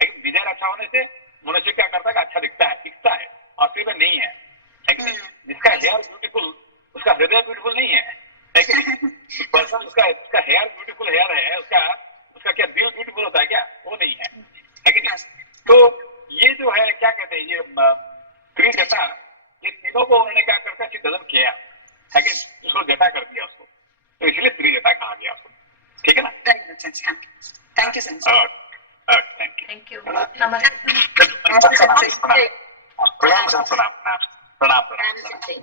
लेकिन डिजायर अच्छा होने से मनुष्य क्या करता है कि अच्छा दिखता है, दिखता है, असली में नहीं है कि नहीं? जिसका हेयर ब्यूटीफुल उसका हृदय ब्यूटीफुल नहीं है कि नहीं? पर्सन उसका हेयर ब्यूटीफुल हेयर है, उसका क्या दिल ब्यूटीफुल होता है क्या? वो नहीं है कि नहीं? तो ये जो है क्या कहते हैं, ये त्रिजटा, ये तीनों को उन्होंने क्या करता है, डजन किया है कि उसको जटा कर दिया उसको, तो इसलिए त्रिजटा कहा गया उसको। ठीक है ना? Thank you sir. Thank you. नमस्ते। प्रणाम। राम सिंह।